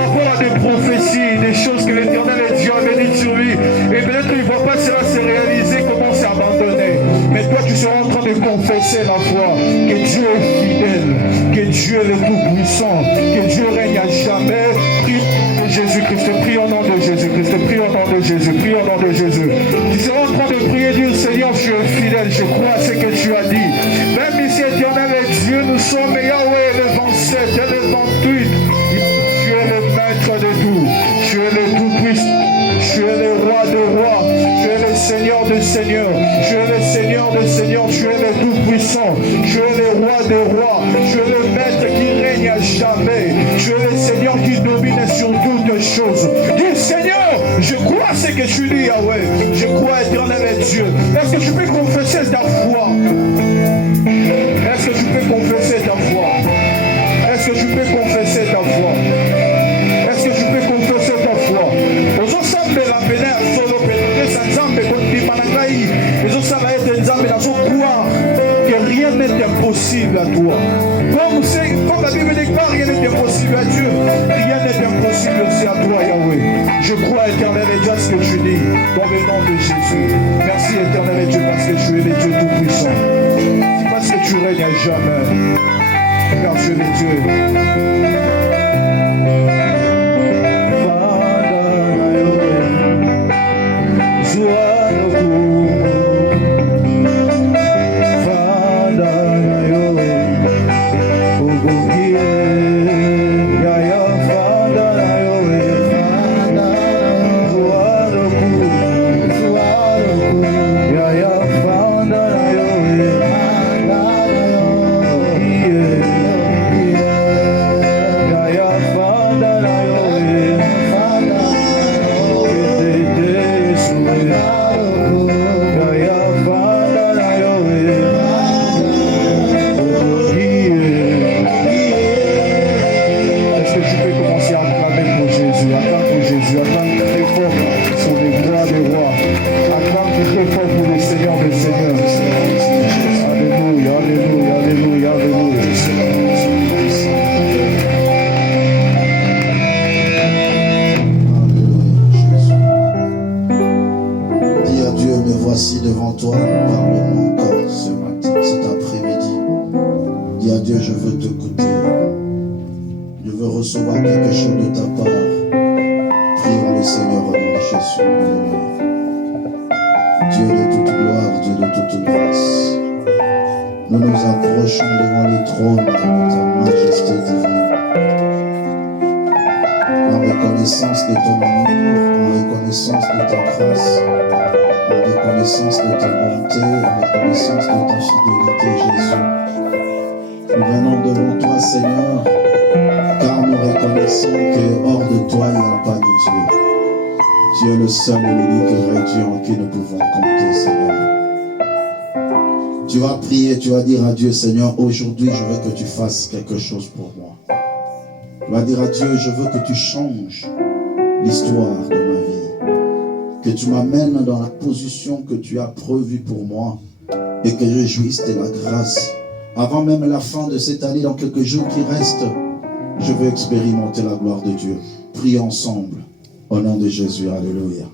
rapport à des prophéties, des choses que l'Éternel et Dieu avait dites sur lui. Et peut-être qu'il ne voit pas cela se réaliser, comment c'est abandonné. Mais toi, tu seras en train de confesser la foi, que Dieu est fidèle, que Dieu est le Tout-Puissant, que Dieu règne à jamais. Prie au nom de Jésus-Christ, prie au nom de Jésus-Christ, prie au nom de Jésus, prie au nom de Jésus. Tu seras en train de prier, dire Seigneur, je suis fidèle, je crois à ce que tu as dit. Même ici, Éternel et Dieu, nous sommes Yahweh, le 27 et le 28. Tu es le maître de tout, tu es le Tout-Puissant, tu es le roi de rois, tu es le Seigneur de seigneurs, tu es le Seigneur de seigneurs, tu es le Tout-Puissant, tu es le roi de rois, tu es le maître qui règne à jamais, tu es le Seigneur qui domine sur toutes choses. Dis Seigneur, je crois ce que tu dis, Yahweh, je crois Éternel et Dieu. Est-ce que tu peux confesser ta foi? Est-ce que tu peux confesser ta foi? Est-ce que tu peux confesser ta foi? Est-ce que tu peux confesser ta foi? Aux ensembles la pénère, solo pénère, sans ensemble, contre Managaï, les ensembles être ensemble, dans son croire que rien n'est impossible à toi. Comme la Bible déclare, rien n'est impossible à Dieu, rien n'est impossible aussi à toi, Yahweh. Je crois, Éternel et Dieu, à ce que tu dis, dans le nom de Jésus. Merci, Éternel et Dieu, parce que tu es le Dieu Tout-Puissant. Parce que tu règnes à jamais. Car tu es le Dieu. Seul et l'unique vrai Dieu en qui nous pouvons compter, Seigneur. Tu vas prier, tu vas dire à Dieu, Seigneur, aujourd'hui je veux que tu fasses quelque chose pour moi. Tu vas dire à Dieu, je veux que tu changes l'histoire de ma vie. Que tu m'amènes dans la position que tu as prévue pour moi et que je jouisse de la grâce. Avant même la fin de cette année, dans quelques jours qui restent, je veux expérimenter la gloire de Dieu. Prions ensemble. Au nom de Jésus, alléluia.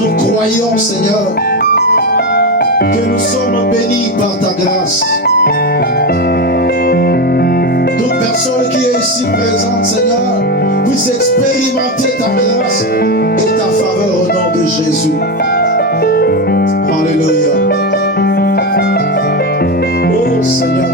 Nous croyons, Seigneur, que nous sommes bénis par ta grâce. Toute personne qui est ici présente, Seigneur, puisse expérimenter ta grâce et ta faveur au nom de Jésus. Alléluia. Oh Seigneur.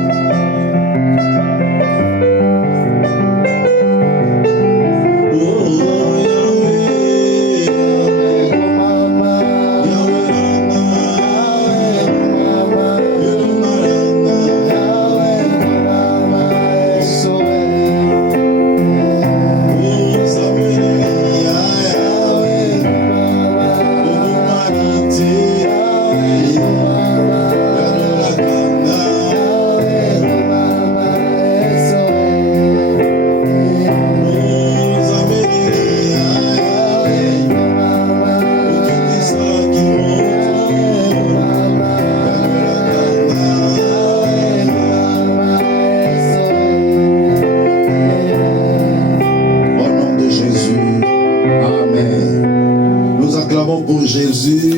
Jésus.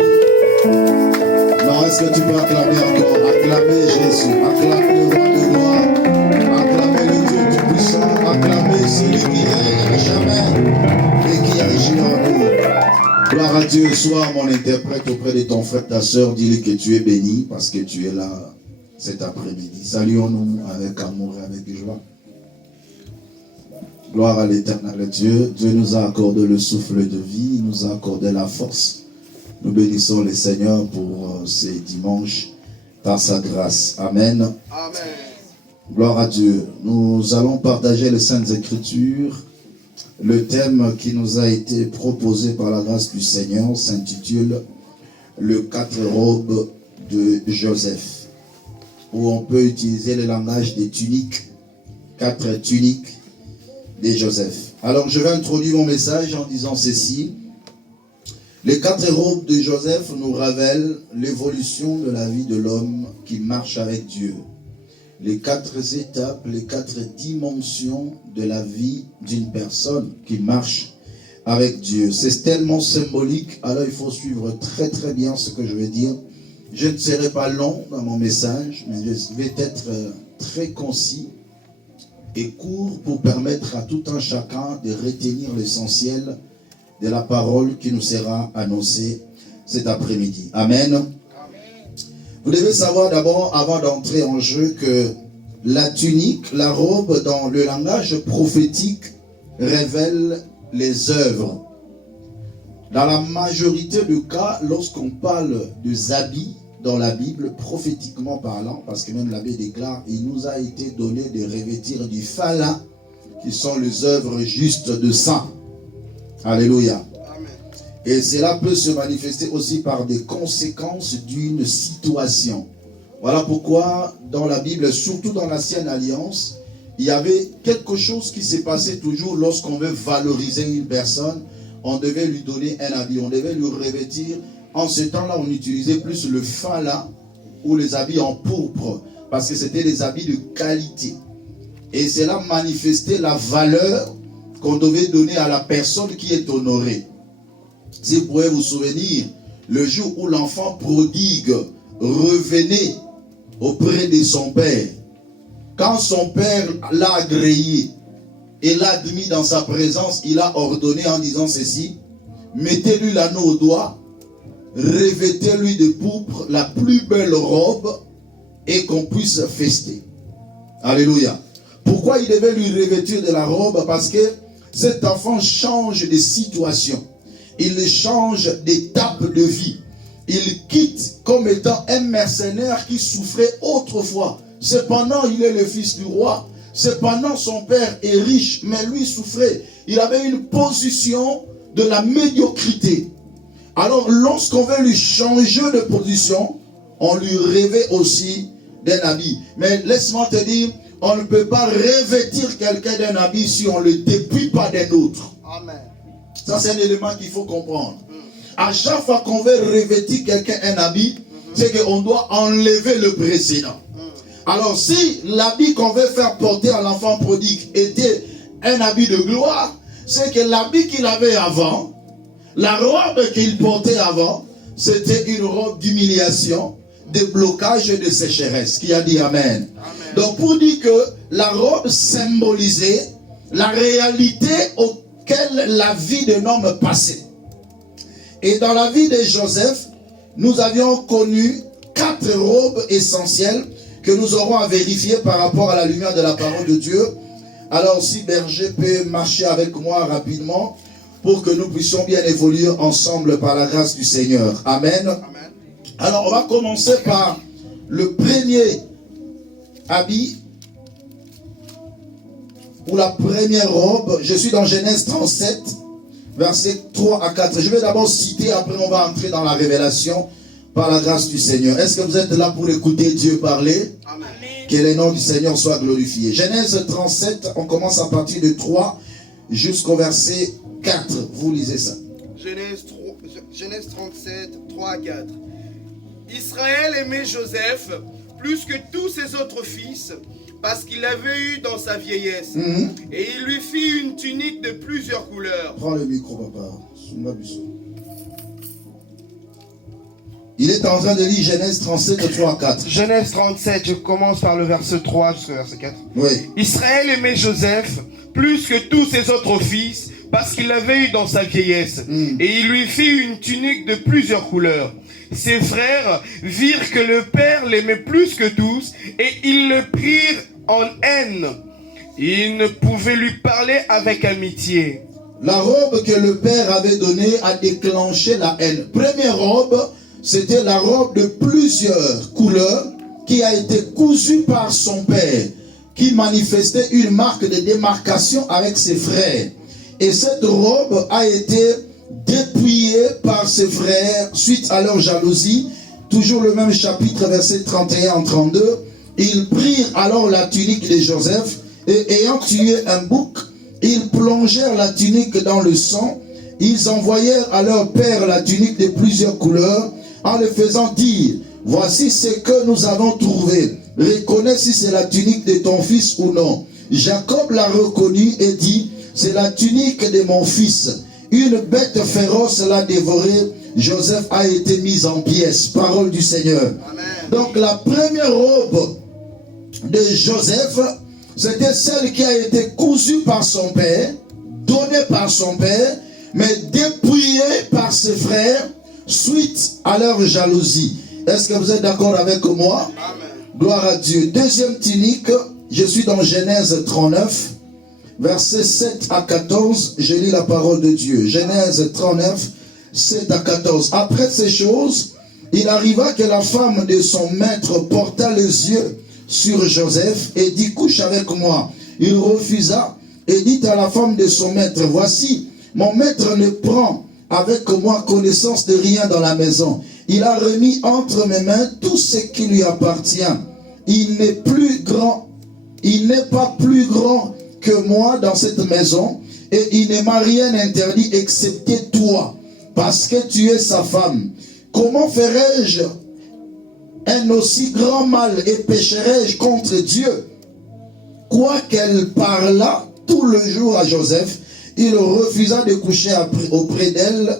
Non, est-ce que tu peux acclamer encore? Acclamer Jésus, acclamer le roi de gloire, acclamer le Dieu tout-puissant, acclamer celui qui règne jamais et qui agit en nous. Gloire à Dieu, sois mon interprète auprès de ton frère, ta soeur, dis-lui que tu es béni parce que tu es là cet après-midi. Saluons-nous avec amour et avec joie. Gloire à l'éternel Dieu. Dieu nous a accordé le souffle de vie, il nous a accordé la force. Nous bénissons le Seigneur pour ces dimanches par sa grâce. Amen. Amen. Gloire à Dieu. Nous allons partager les Saintes Écritures. Le thème qui nous a été proposé par la grâce du Seigneur s'intitule « Le 4 robes de Joseph » où on peut utiliser le langage des tuniques, 4 tuniques de Joseph. Alors je vais introduire mon message en disant ceci. Les 4 robes de Joseph nous révèlent l'évolution de la vie de l'homme qui marche avec Dieu. Les 4 étapes, les 4 dimensions de la vie d'une personne qui marche avec Dieu. C'est tellement symbolique, alors il faut suivre très très bien ce que je vais dire. Je ne serai pas long dans mon message, mais je vais être très concis et court pour permettre à tout un chacun de retenir l'essentiel de la parole qui nous sera annoncée cet après-midi. Amen. Amen. Vous devez savoir d'abord, avant d'entrer en jeu, que la tunique, la robe, dans le langage prophétique, révèle les œuvres. Dans la majorité des cas, lorsqu'on parle des habits dans la Bible, prophétiquement parlant, parce que même la Bible déclare, il nous a été donné de revêtir du phala, qui sont les œuvres justes de saints. Alléluia. Amen. Et cela peut se manifester aussi par des conséquences d'une situation. Voilà pourquoi dans la Bible, surtout dans l'Ancienne Alliance, il y avait quelque chose qui s'est passé toujours lorsqu'on veut valoriser une personne. On devait lui donner un habit, on devait lui revêtir. En ce temps-là, on utilisait plus le phala ou les habits en pourpre parce que c'était des habits de qualité. Et cela manifestait la valeur qu'on devait donner à la personne qui est honorée. Si vous pouvez vous souvenir, le jour où l'enfant prodigue revenait auprès de son père, quand son père l'a agréé et l'a admis dans sa présence, il a ordonné en disant ceci: mettez-lui l'anneau au doigt, revêtez-lui de pourpre la plus belle robe et qu'on puisse fester. Alléluia. Pourquoi il devait lui revêtir de la robe? Parce que cet enfant change de situation. Il change d'étape de vie. Il quitte comme étant un mercenaire qui souffrait autrefois. Cependant, il est le fils du roi. Cependant, son père est riche, mais lui souffrait. Il avait une position de la médiocrité. Alors, lorsqu'on veut lui changer de position, on lui revêt aussi d'un habit. Mais laisse-moi te dire, on ne peut pas revêtir quelqu'un d'un habit si on ne le dépouille pas d'un autre. Amen. Ça, c'est un élément qu'il faut comprendre. À chaque fois qu'on veut revêtir quelqu'un un habit, c'est qu'on doit enlever le précédent. Alors, si l'habit qu'on veut faire porter à l'enfant prodigue était un habit de gloire, c'est que l'habit qu'il avait avant, la robe qu'il portait avant, c'était une robe d'humiliation, de blocage et de sécheresse. Qui a dit Amen? Donc pour dire que la robe symbolisait la réalité auquel la vie d'un homme passait. Et dans la vie de Joseph, nous avions connu 4 robes essentielles que nous aurons à vérifier par rapport à la lumière de la parole de Dieu. Alors si Berger peut marcher avec moi rapidement pour que nous puissions bien évoluer ensemble par la grâce du Seigneur. Amen. Amen. Alors on va commencer par le premier habit ou la première robe. Je suis dans Genèse 37, versets 3 à 4. Je vais d'abord citer, après on va entrer dans la révélation par la grâce du Seigneur. Est-ce que vous êtes là pour écouter Dieu parler? Amen. Que le nom du Seigneur soit glorifié. Genèse 37, on commence à partir de 3 jusqu'au verset 4. Vous lisez ça. Genèse 37, 3 à 4. Israël aimait Joseph plus que tous ses autres fils, parce qu'il l'avait eu dans sa vieillesse. Et il lui fit une tunique de plusieurs couleurs. Prends le micro, papa. Il est en train de lire Genèse 37, 3 à 4. Genèse 37, je commence par le verset 3 jusqu'au verset 4. Oui. Israël aimait Joseph plus que tous ses autres fils, parce qu'il l'avait eu dans sa vieillesse. Et il lui fit une tunique de plusieurs couleurs. Ses frères virent que le père l'aimait plus que tous, et ils le prirent en haine. Ils ne pouvaient lui parler avec amitié. La robe que le père avait donnée a déclenché la haine. Première robe, c'était la robe de plusieurs couleurs qui a été cousue par son père, qui manifestait une marque de démarcation avec ses frères. Et cette robe a été dépouillée par ses frères suite à leur jalousie. Toujours le même chapitre, verset 31 en 32. Ils prirent alors la tunique de Joseph et ayant tué un bouc, ils plongèrent la tunique dans le sang. Ils envoyèrent à leur père la tunique de plusieurs couleurs en le faisant dire: voici ce que nous avons trouvé. Reconnais si c'est la tunique de ton fils ou non. Jacob l'a reconnu et dit: c'est la tunique de mon fils. Une bête féroce l'a dévoré. Joseph a été mis en pièces. Parole du Seigneur. Amen. Donc la première robe de Joseph, c'était celle qui a été cousue par son père, donnée par son père, mais dépouillée par ses frères suite à leur jalousie. Est-ce que vous êtes d'accord avec moi? Amen. Gloire à Dieu. Deuxième tunique, je suis dans Genèse 39, versets 7 à 14. Je lis la parole de Dieu. Genèse 39, 7 à 14. Après ces choses, il arriva que la femme de son maître porta les yeux sur Joseph et dit: couche avec moi. Il refusa et dit à la femme de son maître: voici, mon maître ne prend avec moi connaissance de rien dans la maison. Il a remis entre mes mains tout ce qui lui appartient. Il n'est pas plus grand que moi dans cette maison, et il ne m'a rien interdit excepté toi, parce que tu es sa femme. Comment ferais-je un aussi grand mal et pécherais-je contre Dieu? Quoiqu'elle parlât tout le jour à Joseph, il refusa de coucher auprès d'elle,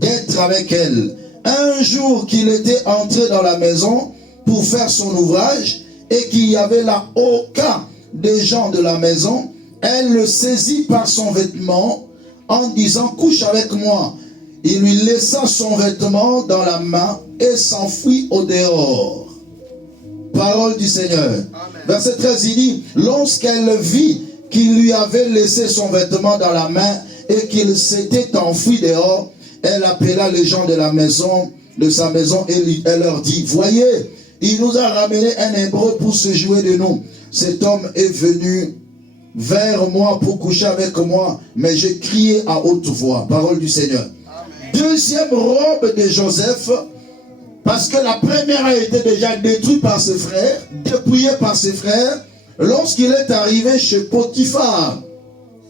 d'être avec elle. Un jour qu'il était entré dans la maison pour faire son ouvrage et qu'il n'y avait là aucun des gens de la maison, elle le saisit par son vêtement en disant: couche avec moi. Il lui laissa son vêtement dans la main et s'enfuit au dehors. Parole du Seigneur. Amen. Verset 13, il dit: lorsqu'elle vit qu'il lui avait laissé son vêtement dans la main et qu'il s'était enfui dehors, elle appela les gens de la maison, de sa maison, et elle leur dit: voyez, il nous a ramené un Hébreu pour se jouer de nous. Cet homme est venu vers moi pour coucher avec moi, mais j'ai crié à haute voix. Parole du Seigneur. Amen. Deuxième robe de Joseph, parce que la première a été déjà détruite par ses frères, dépouillée par ses frères, lorsqu'il est arrivé chez Potiphar,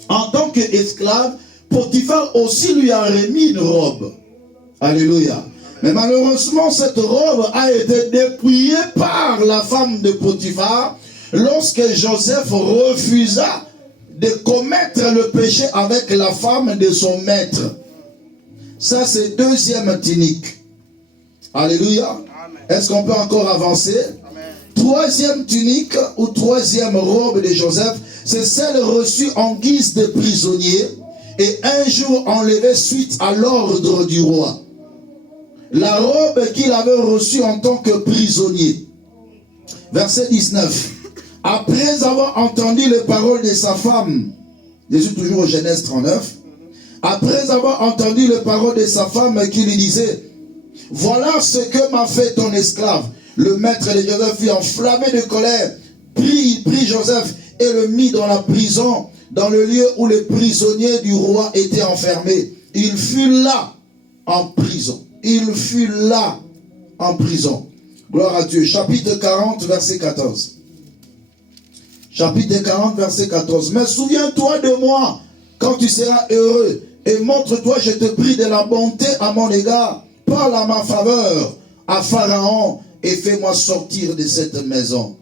en tant qu'esclave, Potiphar aussi lui a remis une robe. Alléluia. Mais malheureusement, cette robe a été dépouillée par la femme de Potiphar lorsque Joseph refusa de commettre le péché avec la femme de son maître. Ça, c'est deuxième tunique. Alléluia. Est-ce qu'on peut encore avancer? Troisième tunique ou troisième robe de Joseph, c'est celle reçue en guise de prisonnier et un jour enlevée suite à l'ordre du roi. La robe qu'il avait reçue en tant que prisonnier. Verset 19. Après avoir entendu les paroles de sa femme, je suis toujours au Genèse 39, après avoir entendu les paroles de sa femme qui lui disait, voilà ce que m'a fait ton esclave. Le maître de Joseph fut enflammé de colère, prit Joseph et le mit dans la prison, dans le lieu où les prisonniers du roi étaient enfermés. Il fut là en prison. Il fut là en prison. Gloire à Dieu. Chapitre 40, verset 14. Chapitre 40, verset 14. Mais souviens-toi de moi quand tu seras heureux et montre-toi, je te prie, de la bonté à mon égard. Parle à ma faveur à Pharaon et fais-moi sortir de cette maison.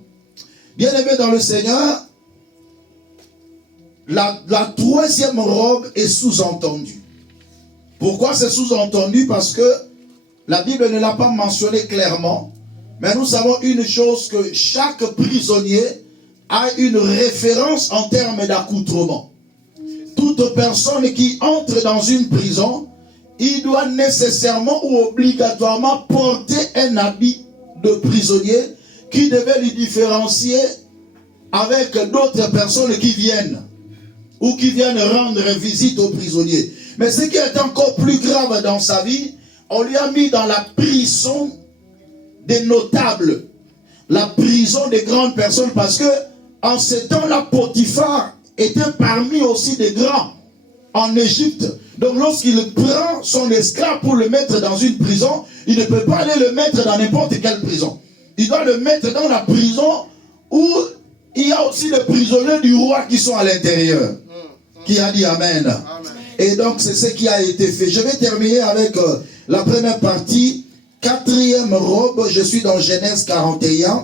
Bien-aimé dans le Seigneur, la troisième robe est sous-entendue. Pourquoi c'est sous-entendu? Parce que la Bible ne l'a pas mentionné clairement. Mais nous savons une chose, que chaque prisonnier a une référence en termes d'accoutrement. Toute personne qui entre dans une prison, il doit nécessairement ou obligatoirement porter un habit de prisonnier qui devait lui différencier avec d'autres personnes qui viennent ou qui viennent rendre visite aux prisonniers. Mais ce qui est encore plus grave dans sa vie, on lui a mis dans la prison des notables, la prison des grandes personnes, parce que en ce temps-là, Potiphar était parmi aussi des grands en Égypte. Donc lorsqu'il prend son esclave pour le mettre dans une prison, il ne peut pas aller le mettre dans n'importe quelle prison. Il doit le mettre dans la prison où il y a aussi les prisonniers du roi qui sont à l'intérieur. Qui a dit Amen. Amen. Et donc c'est ce qui a été fait. Je vais terminer avec la première partie, quatrième robe. Je suis dans Genèse 41,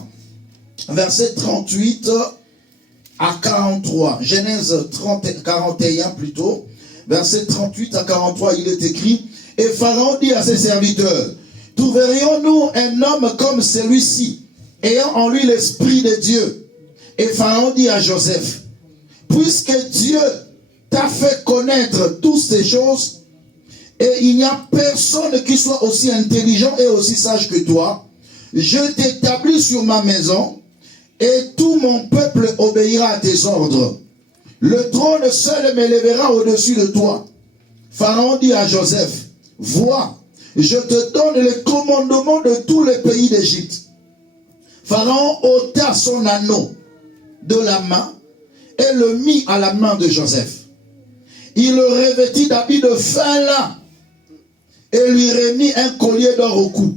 verset 38 à 43. Genèse 41 plutôt, verset 38 à 43, il est écrit, et Pharaon dit à ses serviteurs, trouverions-nous un homme comme celui-ci, ayant en lui l'esprit de Dieu? Et Pharaon dit à Joseph, puisque Dieu t'a fait connaître toutes ces choses, et il n'y a personne qui soit aussi intelligent et aussi sage que toi, je t'établis sur ma maison, et tout mon peuple obéira à tes ordres. Le trône seul m'élèvera au-dessus de toi. Pharaon dit à Joseph, vois, je te donne le commandement de tous les pays d'Égypte. Pharaon ôta son anneau de la main et le mit à la main de Joseph. Il le revêtit d'habits de fin lin et lui remit un collier d'or au cou.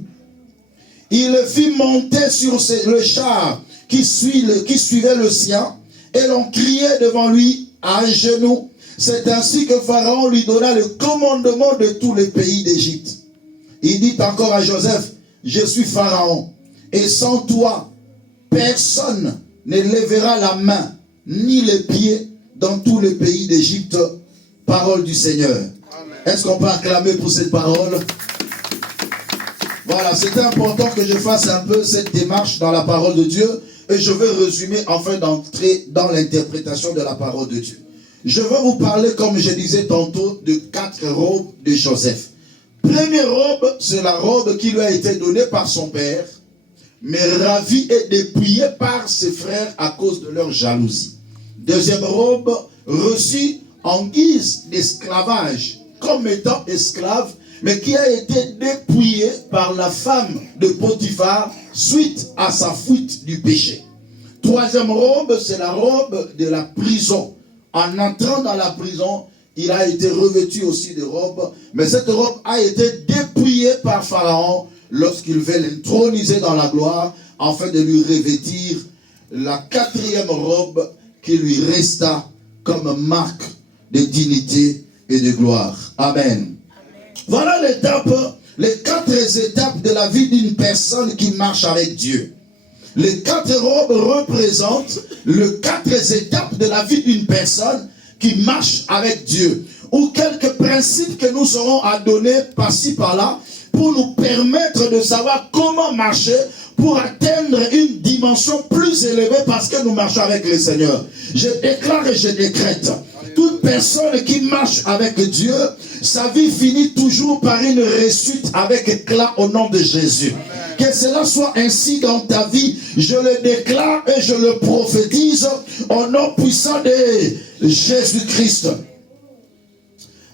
Il le fit monter sur le char qui suivait le sien, et l'on criait devant lui à genoux. C'est ainsi que Pharaon lui donna le commandement de tous les pays d'Égypte. Il dit encore à Joseph, je suis Pharaon, et sans toi, personne ne lèvera la main, ni les pieds dans tous les pays d'Égypte. Parole du Seigneur. Est-ce qu'on peut acclamer pour cette parole? Voilà, c'est important que je fasse un peu cette démarche dans la parole de Dieu. Et je vais résumer afin d'entrer dans l'interprétation de la parole de Dieu. Je vais vous parler, comme je disais tantôt, de 4 robes de Joseph. Première robe, c'est la robe qui lui a été donnée par son père, mais ravie et dépouillée par ses frères à cause de leur jalousie. Deuxième robe, reçue en guise d'esclavage, comme étant esclave, mais qui a été dépouillée par la femme de Potiphar suite à sa fuite du péché. Troisième robe, c'est la robe de la prison. En entrant dans la prison, il a été revêtu aussi de robe, mais cette robe a été dépouillée par Pharaon lorsqu'il veut l'introniser dans la gloire, afin de lui revêtir la quatrième robe qui lui resta comme marque de dignité et de gloire. Amen. Voilà les 4 étapes de la vie d'une personne qui marche avec Dieu. Les 4 robes représentent les 4 étapes de la vie d'une personne qui marche avec Dieu. Ou quelques principes que nous aurons à donner par-ci par-là, pour nous permettre de savoir comment marcher pour atteindre une dimension plus élevée parce que nous marchons avec le Seigneur. Je déclare et je décrète. Toute personne qui marche avec Dieu, sa vie finit toujours par une réussite avec éclat au nom de Jésus. Que cela soit ainsi dans ta vie, je le déclare et je le prophétise au nom puissant de Jésus-Christ.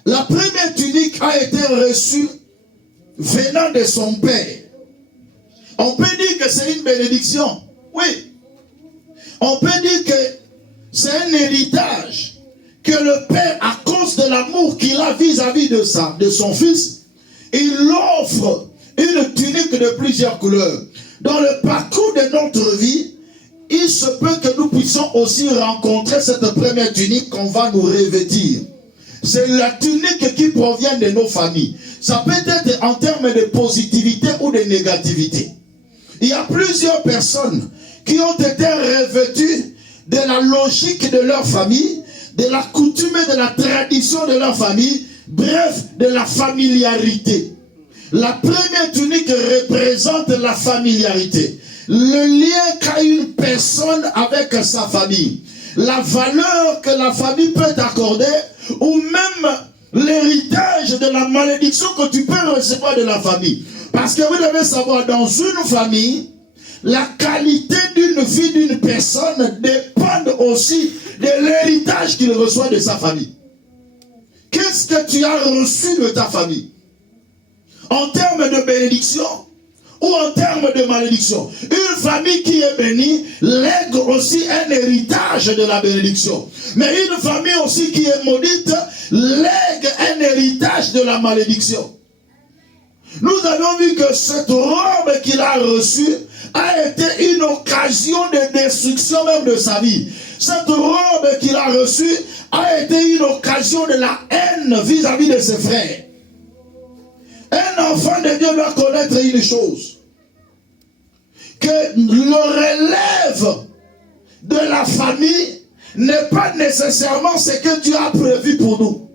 La première tunique a été reçue venant de son père. On peut dire que c'est une bénédiction. Oui. On peut dire que c'est un héritage que le père, à cause de l'amour qu'il a vis-à-vis de son fils, il offre une tunique de plusieurs couleurs. Dans le parcours de notre vie, il se peut que nous puissions aussi rencontrer cette première tunique qu'on va nous revêtir. C'est la tunique qui provient de nos familles. Ça peut être en termes de positivité ou de négativité. Il y a plusieurs personnes qui ont été revêtues de la logique de leur famille, de la coutume et de la tradition de leur famille, bref, de la familiarité. La première tunique représente la familiarité. Le lien qu'a une personne avec sa famille. La valeur que la famille peut t'accorder, ou même l'héritage de la malédiction que tu peux recevoir de la famille. Parce que vous devez savoir, dans une famille, la qualité d'une vie d'une personne dépend aussi de l'héritage qu'il reçoit de sa famille. Qu'est-ce que tu as reçu de ta famille? En termes de bénédiction ou en termes de malédiction? Une famille qui est bénie lègue aussi un héritage de la bénédiction. Mais une famille aussi qui est maudite lègue un héritage de la malédiction. Nous avons vu que cette robe qu'il a reçue a été une occasion de destruction même de sa vie. Cette robe qu'il a reçue a été une occasion de la haine vis-à-vis de ses frères. Un enfant de Dieu doit connaître une chose. Que le relève de la famille n'est pas nécessairement ce que Dieu a prévu pour nous.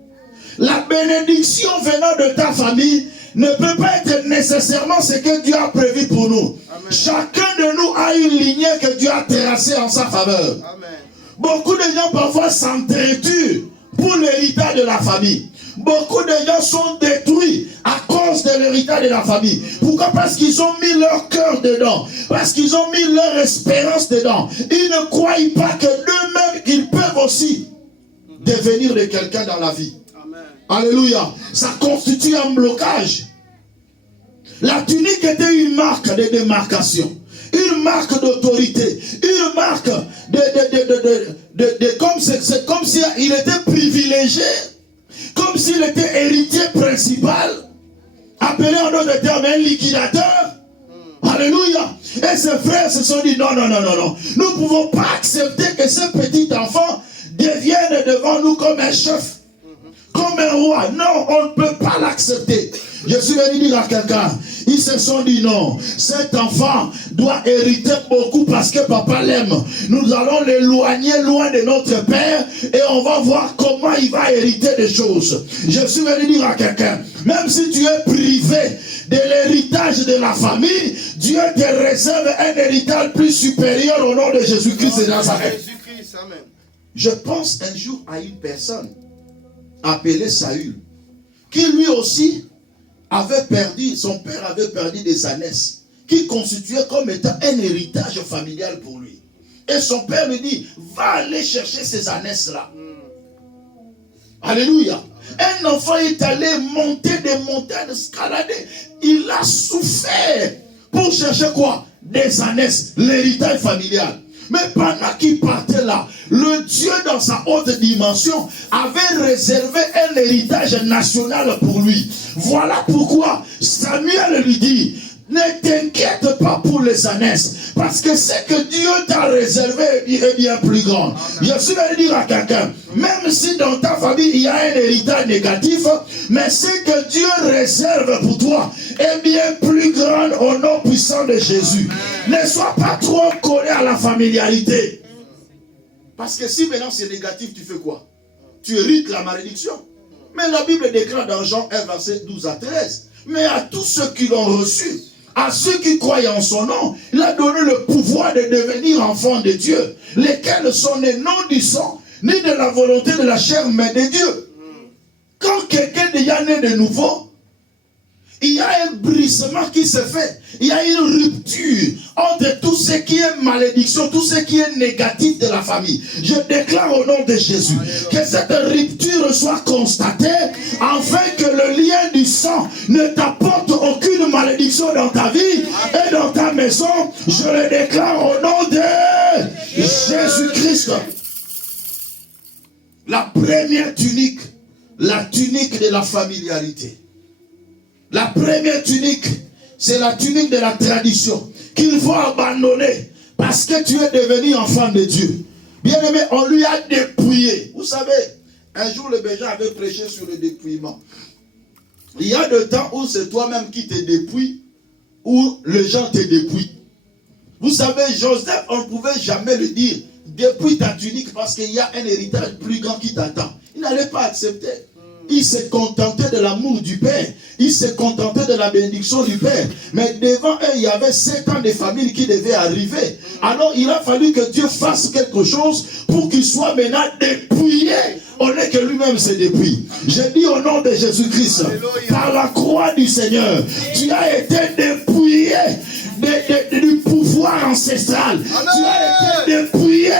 La bénédiction venant de ta famille ne peut pas être nécessairement ce que Dieu a prévu pour nous. Amen. Chacun de nous a une lignée que Dieu a tracée en sa faveur. Amen. Beaucoup de gens parfois s'entretuent pour l'héritage de la famille. Beaucoup de gens sont détruits à cause de l'héritage de la famille. Pourquoi? Parce qu'ils ont mis leur cœur dedans. Parce qu'ils ont mis leur espérance dedans. Ils ne croient pas que d'eux-mêmes, ils peuvent aussi devenir de quelqu'un dans la vie. Amen. Alléluia. Ça constitue un blocage. La tunique était une marque de démarcation. Une marque d'autorité. Une marque c'est comme s'il était privilégié. Comme s'il était héritier principal, appelé en d'autres termes un liquidateur. Alléluia. Et ses frères se sont dit non. Nous ne pouvons pas accepter que ce petit enfant devienne devant nous comme un chef, comme un roi. Non, on ne peut pas l'accepter. Je suis venu dire à quelqu'un, ils se sont dit non, cet enfant doit hériter beaucoup parce que papa l'aime. Nous allons l'éloigner loin de notre père et on va voir comment il va hériter des choses. Je suis venu dire à quelqu'un, même si tu es privé de l'héritage de la famille, Dieu te réserve un héritage plus supérieur au nom de Jésus-Christ de Nazareth. Je pense un jour à une personne appelée Saül, qui lui aussi avait perdu, son père avait perdu des ânesses qui constituaient comme étant un héritage familial pour lui. Et son père lui dit, va aller chercher ces ânesses-là. Alléluia. Un enfant est allé monter des montagnes, escalader. Il a souffert pour chercher quoi? Des ânesses, l'héritage familial. Mais pendant qu'il partait là, le Dieu dans sa haute dimension avait réservé un héritage national pour lui. Voilà pourquoi Samuel lui dit, ne t'inquiète pas pour les ânesses, parce que ce que Dieu t'a réservé est bien plus grand. Je suis venu dire à quelqu'un, même si dans ta famille il y a un héritage négatif, mais ce que Dieu réserve pour toi est bien plus grand au nom puissant de Jésus. Ne sois pas trop collé à la familiarité. Parce que si maintenant c'est négatif, tu fais quoi? Tu hérites la malédiction. Mais la Bible déclare dans Jean 1, verset 12 à 13, Mais à tous ceux qui l'ont reçu, à ceux qui croient en son nom, il a donné le pouvoir de devenir enfants de Dieu, lesquels sont nés non du sang, ni de la volonté de la chair, mais de Dieu. Quand quelqu'un est déjà né de nouveau, il y a un brisement qui se fait. Il y a une rupture entre tout ce qui est malédiction, tout ce qui est négatif de la famille. Je déclare au nom de Jésus que cette rupture soit constatée afin que le lien du sang ne t'apporte aucune malédiction dans ta vie et dans ta maison. Je le déclare au nom de Jésus-Christ. La première tunique, la tunique de la familiarité. La première tunique, c'est la tunique de la tradition qu'il faut abandonner parce que tu es devenu enfant de Dieu. Bien aimé, on lui a dépouillé. Vous savez, un jour le berger avait prêché sur le dépouillement. Il y a des temps où c'est toi-même qui te dépouilles, où les gens te dépouillent. Vous savez, Joseph, on ne pouvait jamais lui dire, dépouille ta tunique parce qu'il y a un héritage plus grand qui t'attend. Il n'allait pas accepter. Il se contentait de l'amour du Père. Il se contentait de la bénédiction du Père. Mais devant eux, il y avait 7 ans de famille qui devaient arriver. Alors il a fallu que Dieu fasse quelque chose pour qu'il soit maintenant dépouillé. On est que lui-même se dépouille. Je dis au nom de Jésus-Christ, par la croix du Seigneur, tu as été dépouillé du pouvoir ancestral. Amen. Tu as été dépouillé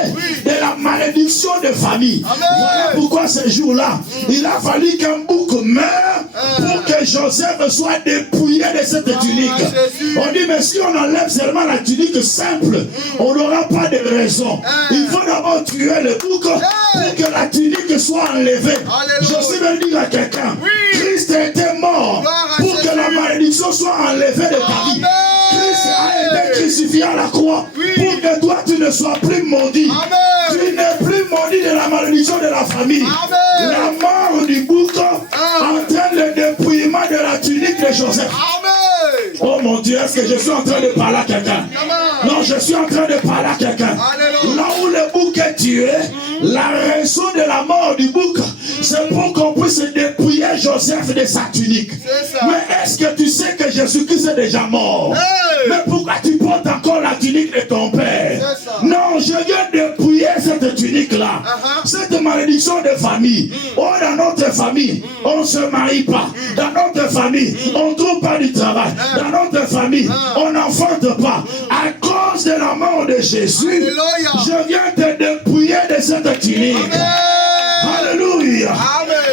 de la malédiction de famille. Amen. Voilà pourquoi ce jour-là, il a fallu qu'un bouc meure pour que Joseph soit dépouillé de cette tunique. On dit, mais si on enlève seulement la tunique simple, on n'aura pas de raison. Il faut d'abord tuer le bouc pour que la tunique soit enlevée. Je suis venu dire à quelqu'un, Christ était mort pour que la malédiction soit enlevée de ta vie. Christ a été crucifié à la croix pour que toi tu ne sois plus maudit. Tu n'es plus maudit de la malédiction de la famille. La mort du bouc entraîne le dépouillement de la tunique de Joseph. Oh mon Dieu, est-ce que je suis en train de parler à quelqu'un? Non, je suis en train de parler à quelqu'un. Là où le bouc est tué, la raison de la mort du bouc, c'est pour qu'on puisse dépouiller Joseph de sa tunique. Mais est-ce que tu sais que Jésus-Christ est déjà mort? Mais pourquoi tu portes encore la tunique de ton père? Non, je viens dépouiller cette tunique-là. Cette malédiction de famille. Oh, dans notre famille, on ne se marie pas. Dans notre famille, on ne trouve pas du travail. Dans notre famille, on n'enfante pas. À cause de la mort de Jésus, je viens te dépouiller de cette tunique. Alléluia.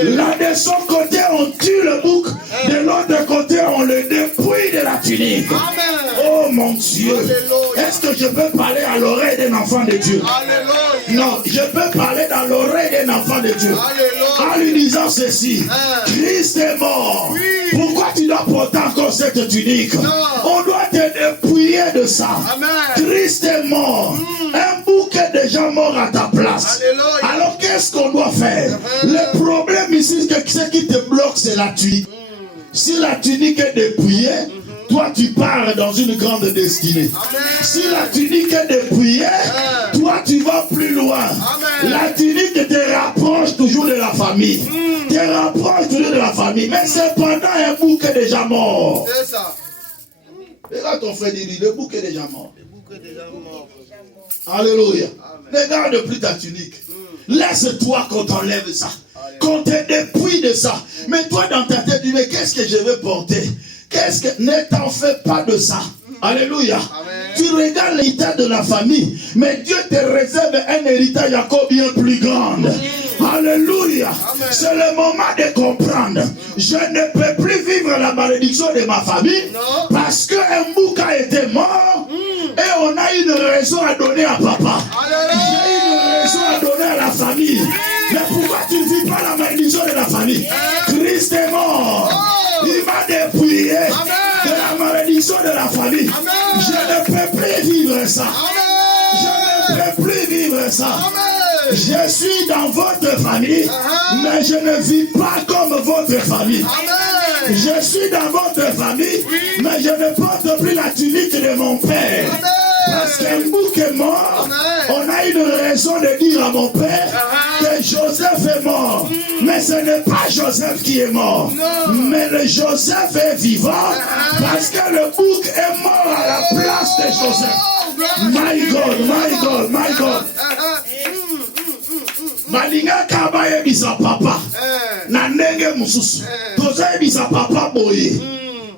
Là de son côté, on tue le bouc. De l'autre côté, on le dépouille de la tunique. Oh mon Dieu. Est-ce que je peux parler à l'oreille d'un enfant de Dieu? Non, je peux parler dans l'oreille d'un enfant de Dieu. En lui disant ceci, Christ est mort. Pourquoi tu dois porter encore cette tunique? On doit te dépouiller de ça. Christ est mort. Un bouc est déjà mort à ta place. Alors qu'est-ce qu'on doit faire? Le problème ici, c'est que ce qui te bloque, c'est la tunique. Si la tunique est dépouillée, toi tu pars dans une grande destinée. Si la tunique est dépouillée, toi tu vas plus loin. La tunique te rapproche toujours de la famille. Te rapproche toujours de la famille. Mais cependant, un bouc est déjà mort. C'est ça. Regarde ton frère, dit, le bouc est déjà mort. Alléluia. Ne garde plus ta tunique. Laisse-toi qu'on t'enlève ça. Qu'on te dépouille de ça. Mais toi dans ta tête, dis, mais qu'est-ce que je vais porter? Ne t'en fais pas de ça. Alléluia. Tu regardes l'héritage de la famille, mais Dieu te réserve un héritage encore bien plus grand. Alléluia. C'est le moment de comprendre. Je ne peux plus vivre la malédiction de ma famille parce qu'un bouc a été mort et on a une raison à donner à papa. J'ai une raison à donner à la famille. Mais pourquoi tu ne vis pas la malédiction de la famille? Christ est mort. Il m'a dépouillé de la malédiction de la famille. Je ne peux plus vivre ça. Je ne peux plus vivre ça. Je suis dans votre famille, mais je ne vis pas comme votre famille. Je suis dans votre famille, mais je ne porte plus la tunique de mon père. Parce qu'un bouc est mort, on a une raison de dire à mon père que Joseph est mort. Mais ce n'est pas Joseph qui est mort. Mais le Joseph est vivant parce que le bouc est mort à la place de Joseph. My God, my God, my God. Malinga kaba yebisa papa. Na ndenge mususu. Toza yebisa papa boye.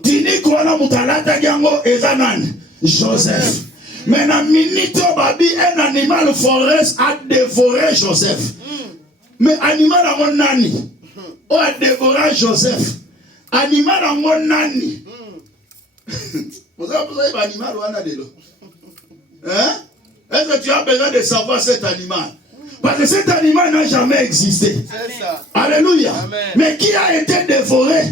Tini kwana mutalata yango ezanan. Joseph. Mais na minute babi un animal forest a dévoré Joseph. Mais animal a mon nani. O a dévoré Joseph. Animal a mon nani. Vous avez un animal ou un animal? Hein? Est-ce que tu as besoin de savoir cet animal? Parce que cet animal n'a jamais existé. Alléluia. Amen. Mais qui a été dévoré?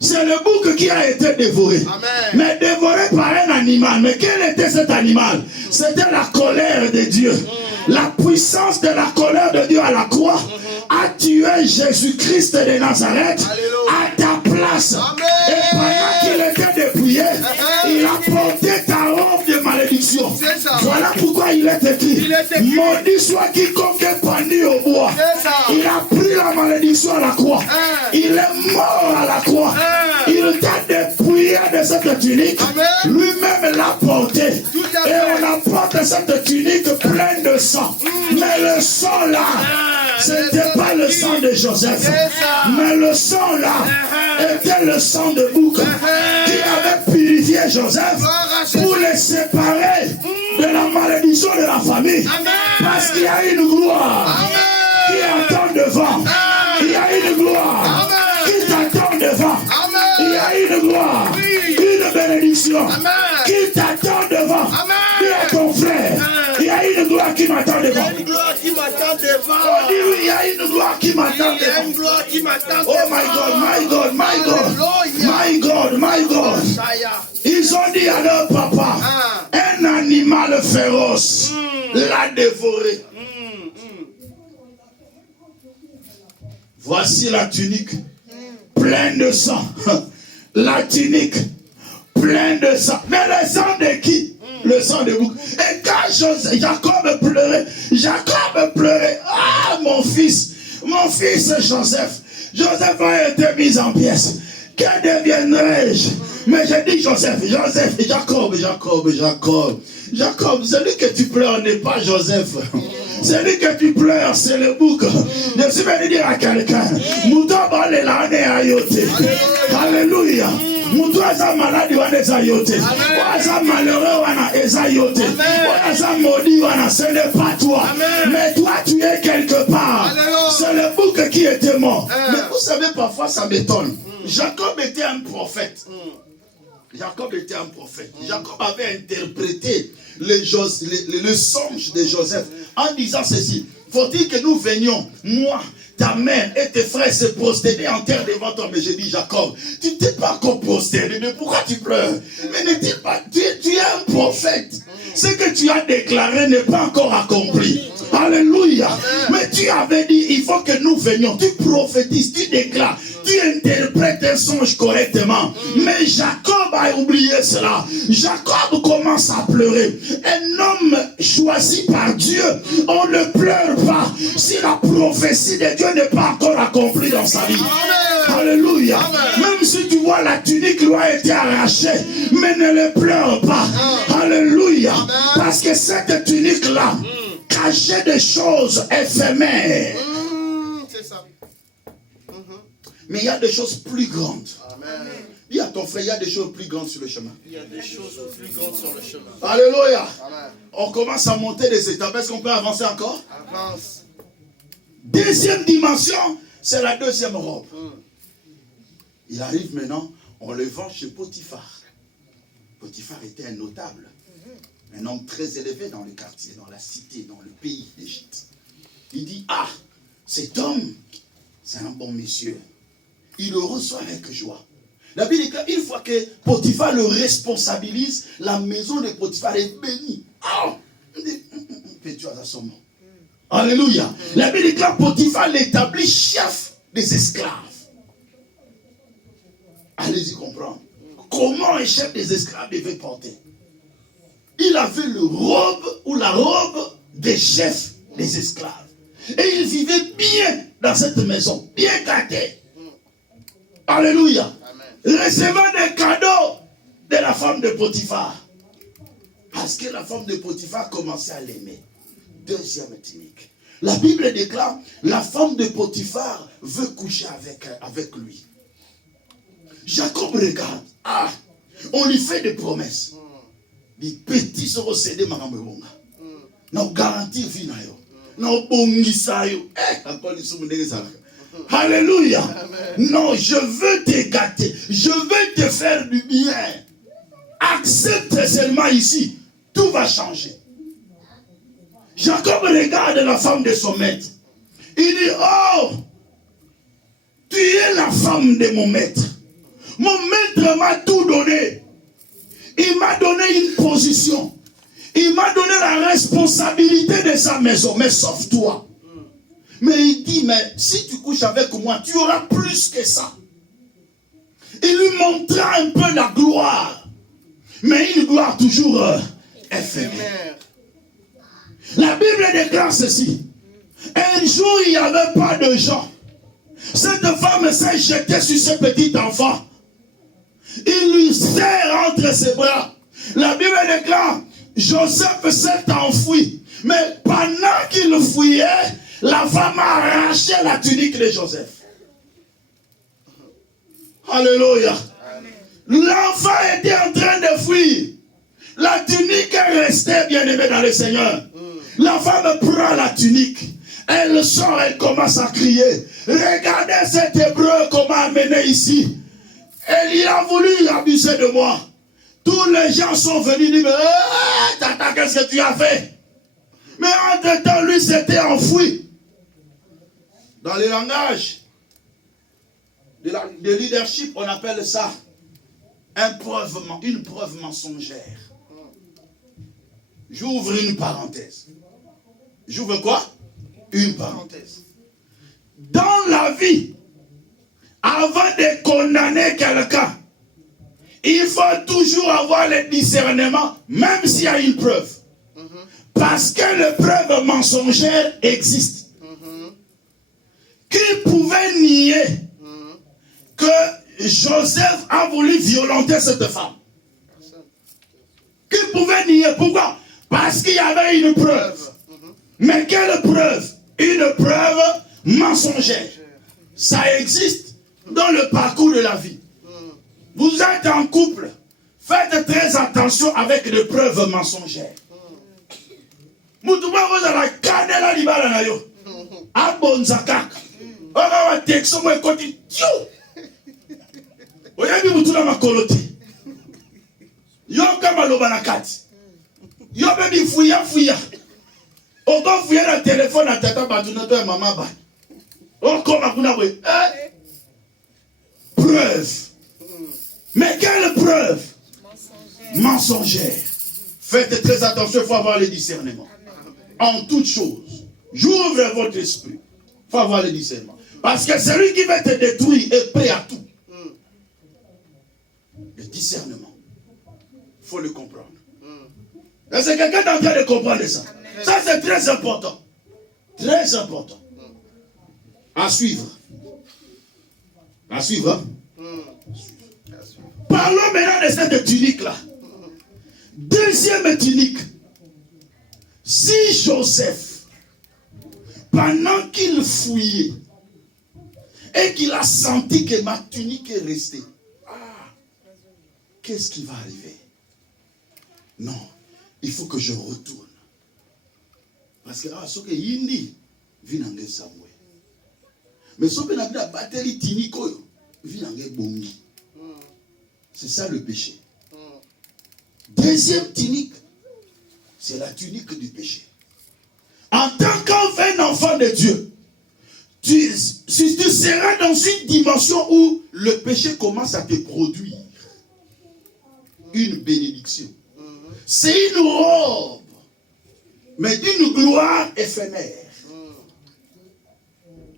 C'est le bouc qui a été dévoré. Amen. Mais dévoré par un animal. Mais quel était cet animal? C'était la colère de Dieu. La puissance de la colère de Dieu à la croix a tué Jésus-Christ de Nazareth à ta place. Amen. Et pendant qu'il était dépouillé, il a porté ta robe de malédiction. Voilà pourquoi il est écrit: maudit soit quiconque est pendu au bois. Il a pris la malédiction à la croix. Il est mort à la croix. Il t'a dépouillé de cette tunique. Lui-même l'a porté. Et on apporte cette tunique pleine de sang. Mais le sang là, ce n'était pas le sang de Joseph. Mais le sang là était le sang de bouc qui avait purifié Joseph pour les séparer de la malédiction de la famille. Parce qu'il y a une gloire qui attend devant. Il y a une gloire qui t'attend devant. Il y a une gloire, une bénédiction qui t'attend devant. Dis à ton frère, il y a une gloire qui m'attend devant. Il y a une gloire qui m'attend devant. Oh, dis oui, il y a une gloire qui m'attend devant. Oh my God, my God, my God. My God, my God. Ils ont dit à leur papa, un animal féroce l'a dévoré. Voici la tunique pleine de sang. La tunique pleine de sang. Mais le sang de qui? Le sang de bouc. Et quand Jacob pleurait. Ah, mon fils Joseph. Joseph a été mis en pièces. Que deviendrai-je? Mais j'ai dit Jacob, celui que tu pleures n'est pas Joseph. Celui que tu pleures, c'est le bouc. Je suis venu dire à quelqu'un, alléluia. Mutu aza malade wana eza yote. Aza malheureux wana eza yote. Aza maudit wana, ce n'est pas toi. Mais toi tu es quelque part. C'est le bouc qui était mort. Mais vous savez, parfois ça m'étonne. Jacob était un prophète. Jacob avait interprété le songe de Joseph en disant ceci: faut-il que nous venions, moi, ta mère et tes frères, se prosterner en terre devant toi? Mais j'ai dit, Jacob, tu ne t'es pas encore prosterné, mais pourquoi tu pleures? Mais n'est-il pas, tu es un prophète. Ce que tu as déclaré n'est pas encore accompli. Alléluia. Mais tu avais dit, il faut que nous venions. Tu prophétises, tu déclares, tu interprètes un songe correctement. Mais Jacob a oublié cela. Jacob commence à pleurer. Un homme choisi par Dieu, on ne pleure pas si la prophétie de Dieu n'est pas encore accomplie dans sa vie. Alléluia. Même si tu vois la tunique lui a été arrachée, mais ne le pleure pas. Alléluia. Parce que cette tunique-là cachait des choses éphémères. C'est ça. Mais il y a des choses plus grandes. Amen. Dis à ton frère, il y a des choses plus grandes sur le chemin. Il y a des choses plus grandes sur le chemin. Alléluia. Amen. On commence à monter des étapes. Est-ce qu'on peut avancer encore? Avance. Deuxième dimension, c'est la deuxième robe. Il arrive maintenant, on le vend chez Potiphar. Potiphar était un notable. Un homme très élevé dans le quartier, dans la cité, dans le pays d'Égypte. Il dit, ah, cet homme, c'est un bon monsieur. Il le reçoit avec joie. La Bible déclare, une fois que Potiphar le responsabilise, la maison de Potiphar est bénie. Ah, tu as son nom. Alléluia. La Bible déclare, Potiphar l'établit chef des esclaves. Allez-y comprendre. Comment un chef des esclaves devait porter? Il avait le robe ou la robe des chefs des esclaves. Et il vivait bien dans cette maison, bien gâté. Alléluia. Recevant des cadeaux de la femme de Potiphar. Parce que la femme de Potiphar commençait à l'aimer. Deuxième technique. La Bible déclare, la femme de Potiphar veut coucher avec lui. Jacob regarde. Ah, on lui fait des promesses. Les petits seront cédés ma ramebonga. Nous garantir vie na yo. Nous bongisa yo. Alléluia. Non, je veux te gâter. Je veux te faire du bien. Accepte seulement ici. Tout va changer. Jacob regarde la femme de son maître. Il dit, oh, tu es la femme de mon maître. Mon maître m'a tout donné. Il m'a donné une position. Il m'a donné la responsabilité de sa maison. Mais sauf toi. Mais il dit, mais si tu couches avec moi, tu auras plus que ça. Il lui montra un peu la gloire. Mais une gloire toujours éphémère. La Bible déclare ceci. Un jour, il n'y avait pas de gens. Cette femme s'est jetée sur ce petit enfant. Il lui serre entre ses bras. La Bible déclare, Joseph s'est enfui. Mais pendant qu'il fouillait, la femme a arraché la tunique de Joseph. Alléluia. L'enfant était en train de fuir. La tunique est restée, bien aimée dans le Seigneur. La femme prend la tunique. Elle sort, elle commence à crier. Regardez cet hébreu comment amené ici. Il a voulu abuser de moi. Tous les gens sont venus dire, tata, qu'est-ce que tu as fait? Mais entre-temps, lui s'était enfoui. Dans le langage de leadership, on appelle ça une preuve mensongère. J'ouvre une parenthèse. J'ouvre quoi? Une parenthèse. Dans la vie, avant de condamner quelqu'un, il faut toujours avoir le discernement, même s'il y a une preuve. Parce que les preuves mensongères existent. Qui pouvait nier que Joseph a voulu violenter cette femme? Qui pouvait nier? Pourquoi? Parce qu'il y avait une preuve. Mais quelle preuve? Une preuve mensongère. Ça existe dans le parcours de la vie. Vous êtes en couple. Faites très attention avec les preuves mensongères. Mutuba vous la canela libala na yo. Abonzaka. Oga wa texo mo ekoti tio. Oyabi mutula makolote. Yo kama loba na kati. Yo bebi fuya. Ogo fuya na téléphone na tata batuna to mama ba. Okoma kuna we. Preuve. Mais quelle preuve? Mensongère. Faites très attention, il faut avoir le discernement. En toutes choses, j'ouvre votre esprit. Il faut avoir le discernement. Parce que celui qui va te détruire est prêt à tout. Le discernement. Il faut le comprendre. Est-ce que quelqu'un est en train de comprendre ça? Ça, c'est très important. Très important. À suivre. À suivre. Hein? Parlons maintenant de cette tunique-là. Deuxième tunique. Si Joseph, pendant qu'il fouillait, et qu'il a senti que ma tunique est restée, qu'est-ce qui va arriver? Non, il faut que je retourne. Parce que ce que Yindi vit dans le Samoué. Mais ce que la batterie tunique vit dans le Bongi. C'est ça le péché. Deuxième tunique, c'est la tunique du péché. En tant qu'enfant de Dieu, tu seras dans une dimension où le péché commence à te produire une bénédiction. C'est une robe, mais d'une gloire éphémère.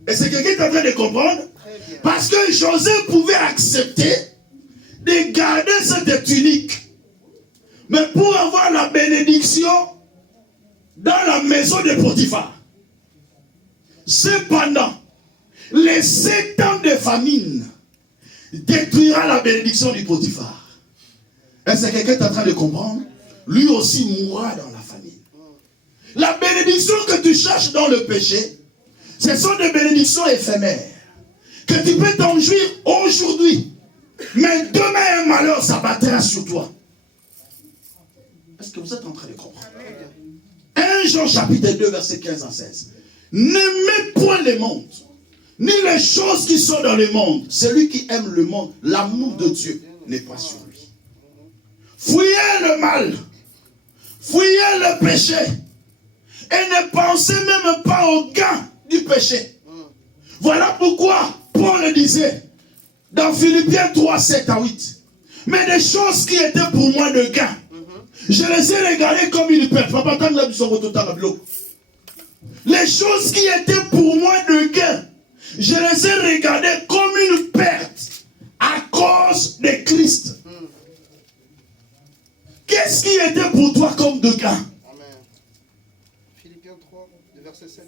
Et c'est quelqu'un qui est en train de comprendre? Parce que Joseph pouvait accepter de garder cette tunique. Mais pour avoir la bénédiction dans la maison de Potiphar. Cependant, les 7 ans de famine détruira la bénédiction du Potiphar. Est-ce que quelqu'un est en train de comprendre? Lui aussi mourra dans la famine. La bénédiction que tu cherches dans le péché, ce sont des bénédictions éphémères. Que tu peux t'en jouir aujourd'hui. Mais demain, un malheur s'abattra sur toi. Est-ce que vous êtes en train de comprendre? 1 Jean chapitre 2, verset 15 à 16. N'aimez point le monde, ni les choses qui sont dans le monde. Celui qui aime le monde, l'amour de Dieu n'est pas sur lui. Fuyez le mal, fuyez le péché, et ne pensez même pas au gain du péché. Voilà pourquoi Paul disait dans Philippiens 3, 7 à 8, mais des choses qui étaient pour moi de gain, je les ai regardées comme une perte. Les choses qui étaient pour moi de gain, je les ai regardées comme une perte à cause de Christ. Qu'est-ce qui était pour toi comme de gain? Amen. Philippiens 3, verset 7.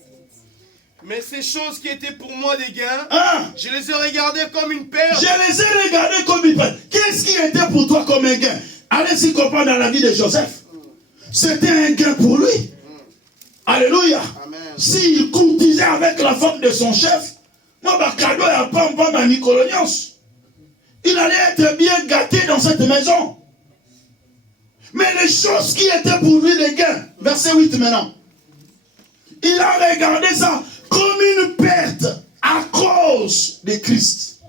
Mais ces choses qui étaient pour moi des gains, Hein? je les ai regardées comme une perte. Je les ai regardées comme une perte. Qu'est-ce qui était pour toi comme un gain? Allez-y comprendre dans la vie de Joseph. C'était un gain pour lui. Alléluia. Amen. S'il courtisait avec la femme de son chef, moi, cadeau et pas ma Nicolonios. Il allait être bien gâté dans cette maison. Mais les choses qui étaient pour lui des gains, verset 8 maintenant, il a regardé ça comme une perte à cause de Christ.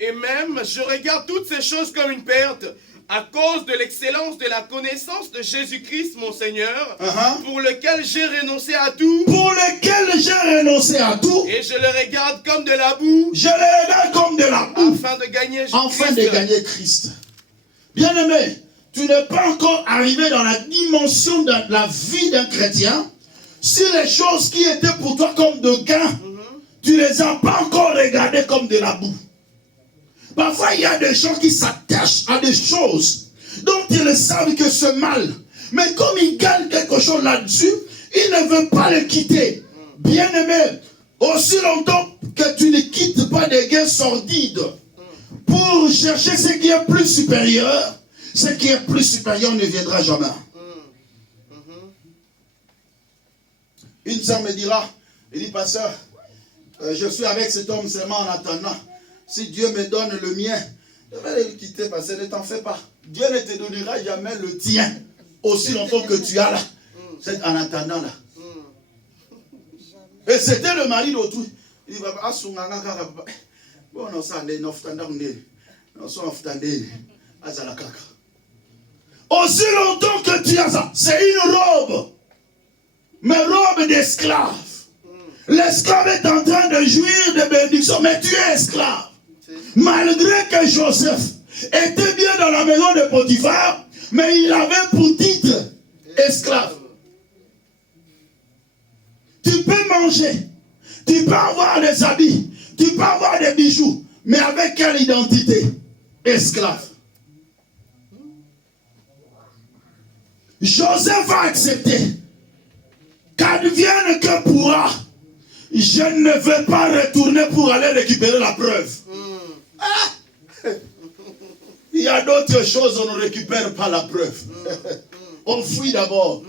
Et même, je regarde toutes ces choses comme une perte à cause de l'excellence de la connaissance de Jésus-Christ, mon Seigneur, pour lequel j'ai renoncé à tout. Pour lequel j'ai renoncé à tout. Et je le regarde comme de la boue. Je le regarde comme de la boue. Afin de gagner Christ. Afin de gagner Christ. Bien-aimé, tu n'es pas encore arrivé dans la dimension de la vie d'un chrétien. Si les choses qui étaient pour toi comme de gain, tu ne les as pas encore regardées comme de la boue. Parfois, il y a des gens qui s'attachent à des choses dont ils savent que c'est mal. Mais comme ils gagnent quelque chose là-dessus, ils ne veulent pas le quitter. Bien-aimé, aussi longtemps que tu ne quittes pas des gains sordides pour chercher ce qui est plus supérieur, ce qui est plus supérieur ne viendra jamais. Une sœur me dira, il dit, pasteur, je suis avec cet homme seulement en attendant. Si Dieu me donne le mien, je vais le quitter parce que ne t'en fais pas. Dieu ne te donnera jamais le tien aussi longtemps que tu as là. C'est en attendant là. Et c'était le mari d'autrui. Il dit, aussi longtemps que tu as ça, c'est une robe. Mais robe d'esclave. L'esclave est en train de jouir de bénédictions, mais tu es esclave. Malgré que Joseph était bien dans la maison de Potiphar, mais il avait pour titre esclave. Tu peux manger, tu peux avoir des habits, tu peux avoir des bijoux, mais avec quelle identité? Esclave. Joseph a accepté qu'advienne que pourra. Je ne vais pas retourner pour aller récupérer la preuve. Il y a d'autres choses, on ne récupère pas la preuve. On fuit d'abord.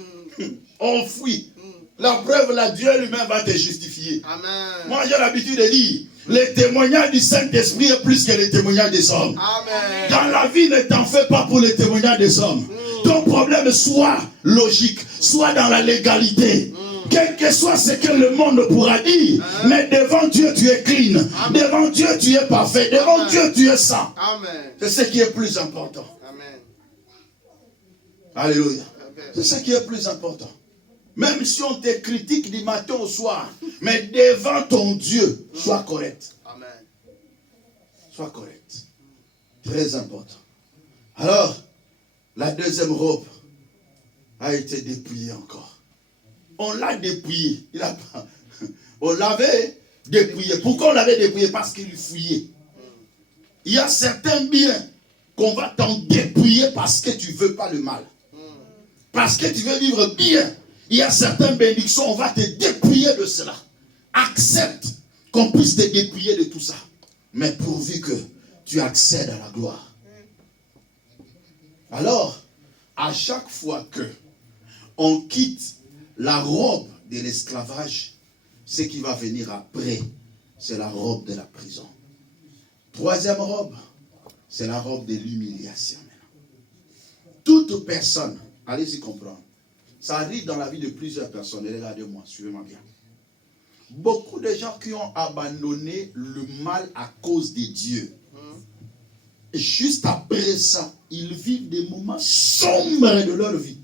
On fuit. La preuve, là, Dieu lui-même va te justifier. Amen. Moi, j'ai l'habitude de dire, le témoignage du Saint-Esprit est plus que le témoignage des hommes. Amen. Dans la vie, ne t'en fais pas pour le témoignage des hommes. Ton problème soit logique, soit dans la légalité. Quel que soit ce que le monde pourra dire, mais devant Dieu, tu es clean. Amen. Devant Dieu, tu es parfait. Devant Dieu, tu es saint. Amen. C'est ce qui est plus important. Amen. Alléluia. Amen. C'est ce qui est plus important. Même si on te critique du matin au soir, mais devant ton Dieu, sois correct. Amen. Sois correct. Très important. Alors, la deuxième robe a été dépouillée encore. On l'a dépouillé. On l'avait dépouillé. Pourquoi on l'avait dépouillé? Parce qu'il fouillait. Il y a certains biens qu'on va t'en dépouiller parce que tu ne veux pas le mal. Parce que tu veux vivre bien. Il y a certaines bénédictions, on va te dépouiller de cela. accepte qu'on puisse te dépouiller de tout ça. Mais pourvu que tu accèdes à la gloire. Alors, à chaque fois que on quitte la robe de l'esclavage, ce qui va venir après, c'est la robe de la prison. Troisième robe, c'est la robe de l'humiliation. Toute personne, allez-y comprendre, ça arrive dans la vie de plusieurs personnes. Et regardez-moi, suivez-moi bien. Beaucoup de gens qui ont abandonné le mal à cause de Dieu. Et juste après ça, ils vivent des moments sombres de leur vie.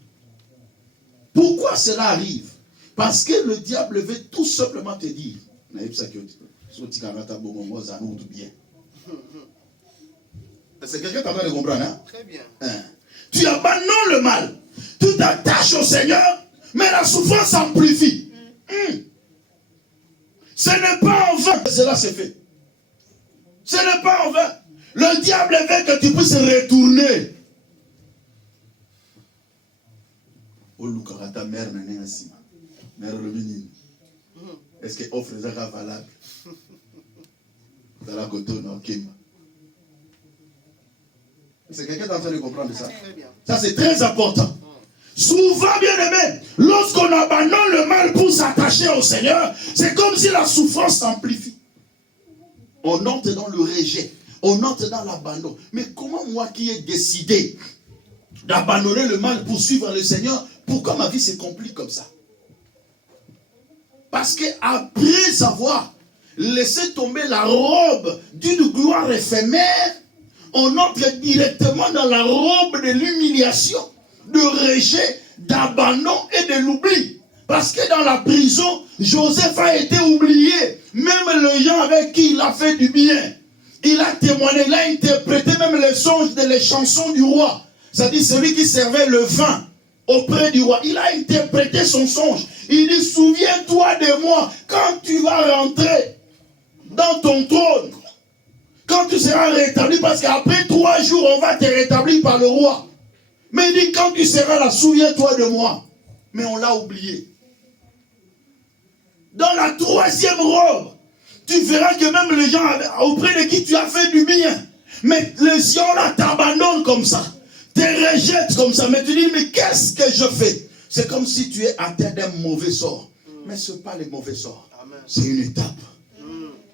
Pourquoi cela arrive? Parce que le diable veut tout simplement te dire, c'est quelqu'un qui est en train de comprendre, hein? Très bien. Tu abandonnes le mal, tu t'attaches au Seigneur, mais la souffrance s'amplifie. Ce n'est pas en vain que cela se fait. Ce n'est pas en vain. Le diable veut que tu puisses retourner. Est-ce que offre est valable? Dans la côte, non, c'est quelqu'un qui est en train de comprendre ça. Ça, c'est très important. Souvent, bien aimé, lorsqu'on abandonne le mal pour s'attacher au Seigneur, c'est comme si la souffrance s'amplifie. On entre dans le rejet, on entre dans l'abandon. Mais comment moi qui ai décidé d'abandonner le mal pour suivre le Seigneur, pourquoi ma vie se complique comme ça? Parce qu'après avoir laissé tomber la robe d'une gloire éphémère, on entre directement dans la robe de l'humiliation, de rejet, d'abandon et de l'oubli. Parce que dans la prison, Joseph a été oublié. Même les gens avec qui il a fait du bien. Il a témoigné, il a interprété même les songes et les chansons du roi. C'est-à-dire celui qui servait le vin auprès du roi. Il a interprété son songe. Il dit, souviens-toi de moi quand tu vas rentrer dans ton trône. Quand tu seras rétabli, parce qu'après 3 jours, on va te rétablir par le roi. Mais il dit, quand tu seras là, souviens-toi de moi. Mais on l'a oublié. Dans la 3e robe, tu verras que même les gens auprès de qui tu as fait du bien, mais les gens là t'abandonnent comme ça, te rejettent comme ça. Mais tu dis, mais qu'est-ce que je fais? C'est comme si tu es atteint d'un mauvais sort. Mais ce n'est pas le mauvais sort. C'est une étape.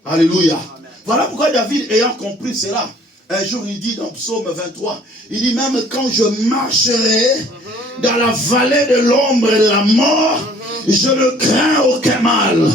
Alléluia. Amen. Voilà pourquoi David, ayant compris cela, un jour il dit dans Psaume 23, il dit, même quand je marcherai dans la vallée de l'ombre et de la mort, je ne crains aucun mal,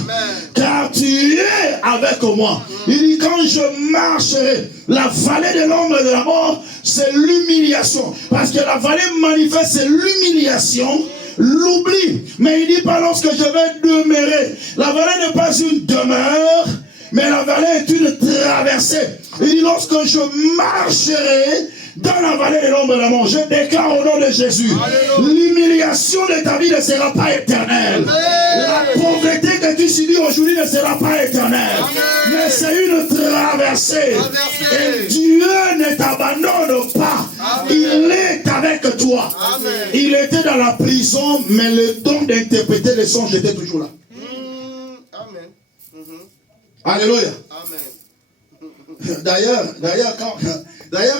car tu es avec moi. Il dit, quand je marcherai la vallée de l'ombre et de la mort, c'est l'humiliation. Parce que la vallée manifeste, c'est l'humiliation, l'oubli. Mais il dit pas lorsque je vais demeurer. La vallée n'est pas une demeure, mais la vallée est une traversée. Il dit, lorsque je marcherai dans la vallée de l'ombre de la mort, je déclare au nom de Jésus, l'humiliation de ta vie ne sera pas éternelle. La pauvreté que tu subis aujourd'hui ne sera pas éternelle. Mais c'est une traversée. Et Dieu ne t'abandonne pas. Il est avec toi. Il était dans la prison, mais le don d'interpréter les songes était toujours là. Amen. Alléluia. Amen. D'ailleurs,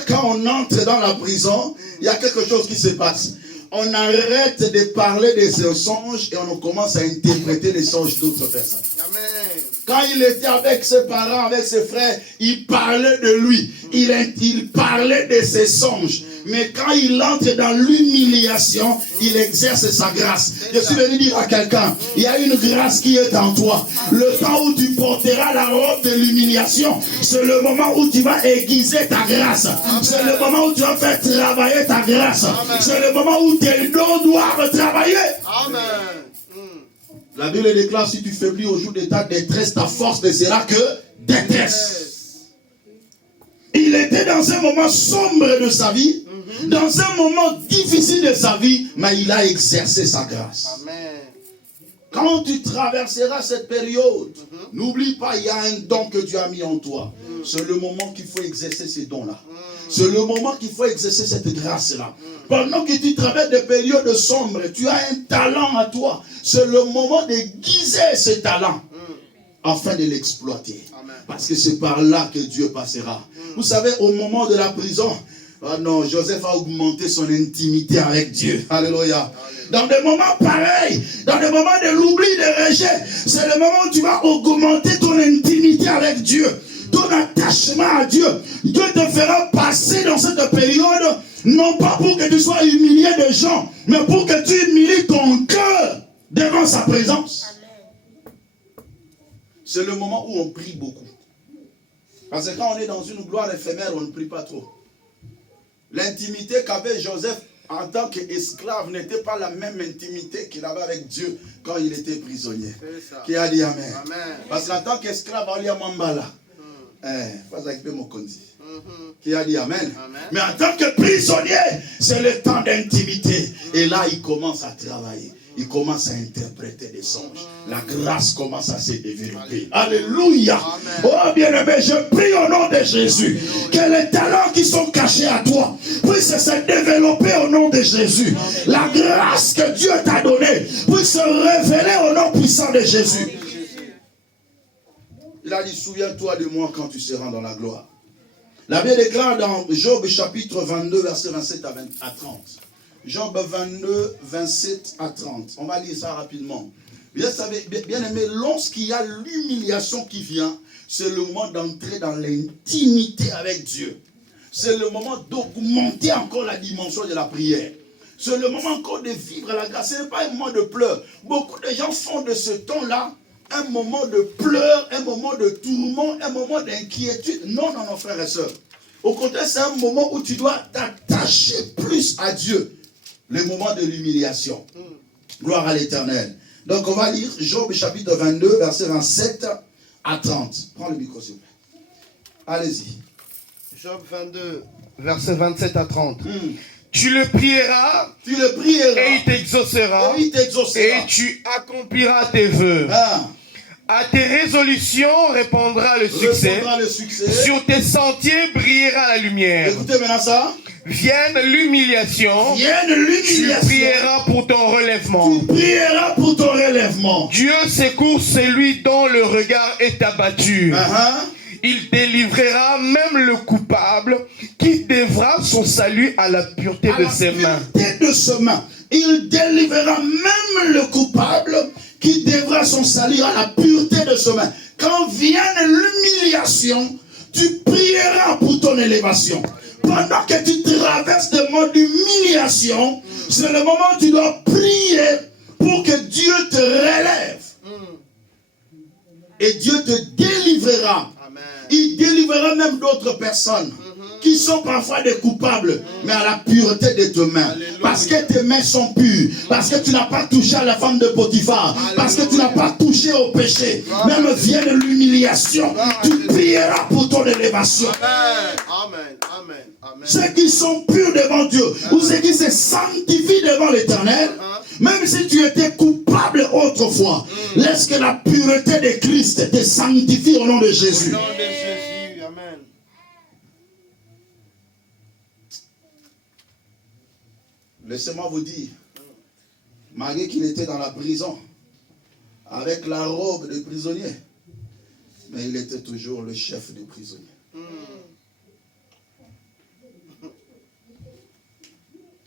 quand on entre dans la prison, il y a quelque chose qui se passe. On arrête de parler de ces songes et on commence à interpréter les songes d'autres personnes. Amen. Quand il était avec ses parents, avec ses frères, il parlait de lui. Il parlait de ses songes. Mais quand il entre dans l'humiliation, il exerce sa grâce. Je suis venu dire à quelqu'un, il y a une grâce qui est en toi. Le temps où tu porteras la robe de l'humiliation, c'est le moment où tu vas aiguiser ta grâce. C'est le moment où tu vas faire travailler ta grâce. C'est le moment où tes dons doivent travailler. Amen. La Bible déclare, si tu faiblis au jour de ta détresse, ta force ne sera que détresse. Il était dans un moment sombre de sa vie, dans un moment difficile de sa vie, mais il a exercé sa grâce. Amen. Quand tu traverseras cette période, n'oublie pas, il y a un don que Dieu a mis en toi. C'est le moment qu'il faut exercer ces dons-là. C'est le moment qu'il faut exercer cette grâce-là. Pendant que tu traverses des périodes sombres, tu as un talent à toi. C'est le moment d'aiguiser ce talent. afin de l'exploiter. Amen. Parce que c'est par là que Dieu passera. Vous savez, au moment de la prison, oh non, Joseph a augmenté son intimité avec Dieu. Alléluia. Dans des moments pareils, dans des moments de l'oubli, de rejet, c'est le moment où tu vas augmenter ton intimité avec Dieu, ton attachement à Dieu. Dieu te fera passer dans cette période, non pas pour que tu sois humilié des gens, mais pour que tu humilies ton cœur devant sa présence. C'est le moment où on prie beaucoup. Parce que quand on est dans une gloire éphémère, on ne prie pas trop. L'intimité qu'avait Joseph en tant qu'esclave n'était pas la même intimité qu'il avait avec Dieu quand il était prisonnier. Qui a dit Amen. Amen. Parce qu'en tant qu'esclave, on lui a mambala. Qui a dit Amen. Amen. Mais en tant que prisonnier, c'est le temps d'intimité. Et là, il commence à travailler. Il commence à interpréter des songes. La grâce commence à se développer. Alléluia. Oh bien-aimé, je prie au nom de Jésus que les talents qui sont cachés à toi puissent se développer au nom de Jésus. La grâce que Dieu t'a donnée puisse se révéler au nom puissant de Jésus. Il a dit, souviens-toi de moi quand tu seras dans la gloire. La Bible déclare dans Job chapitre 22, verset 27 à 30. Job 22, 27 à 30. On va lire ça rapidement. Bien aimé, lorsqu'il y a l'humiliation qui vient, c'est le moment d'entrer dans l'intimité avec Dieu. C'est le moment d'augmenter encore la dimension de la prière. C'est le moment encore de vivre la grâce. Ce n'est pas un moment de pleurs. Beaucoup de gens font de ce temps-là un moment de pleurs, un moment de tourment, un moment d'inquiétude. Non, non, non, frères et sœurs. Au contraire, c'est un moment où tu dois t'attacher plus à Dieu. Le moment de l'humiliation. Gloire à l'Éternel. Donc on va lire Job chapitre 22, verset 27 à 30. Prends le micro s'il vous plaît. Allez-y. Job 22, verset 27 à 30. Tu le prieras, et il t'exaucera, et tu accompliras tes vœux. À tes résolutions répondra le succès. Sur tes sentiers brillera la lumière. Écoutez maintenant ça. Vienne l'humiliation. Tu prieras pour ton relèvement. Dieu secourt celui dont le regard est abattu. Il délivrera même le coupable qui devra son salut à la pureté de ses mains. Il délivrera même le coupable qui devra son salut à la pureté de ses mains. Quand vienne l'humiliation, tu prieras pour ton élévation. Pendant que tu traverses le moment d'humiliation, c'est le moment où tu dois prier pour que Dieu te relève. Et Dieu te délivrera. Amen. Il délivrera même d'autres personnes qui sont parfois des coupables, mais à la pureté de tes mains. Alléluia. Parce que tes mains sont pures. Parce que tu n'as pas touché à la femme de Potiphar. Alléluia. Parce que tu n'as pas touché au péché. Amen. Même vienne l'humiliation. Tu prieras pour ton élévation. Amen. Amen. Amen. Amen. Ceux qui sont purs devant Dieu, ou ceux qui se sanctifient devant l'Éternel, même si tu étais coupable autrefois, laisse que la pureté de Christ te sanctifie au nom de Jésus. Au nom de Jésus. Amen. Laissez-moi vous dire, malgré qu'il était dans la prison, avec la robe de prisonnier, mais il était toujours le chef des prisonniers.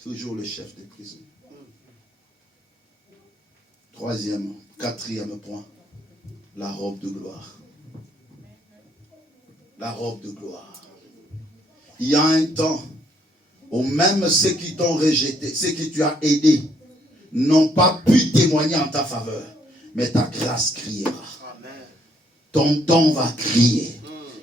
Toujours le chef des prisonniers. Quatrième point, la robe de gloire. La robe de gloire. Il y a un temps où même ceux qui t'ont rejeté, ceux que tu as aidés, n'ont pas pu témoigner en ta faveur. Mais ta grâce criera. Amen. Ton temps va crier.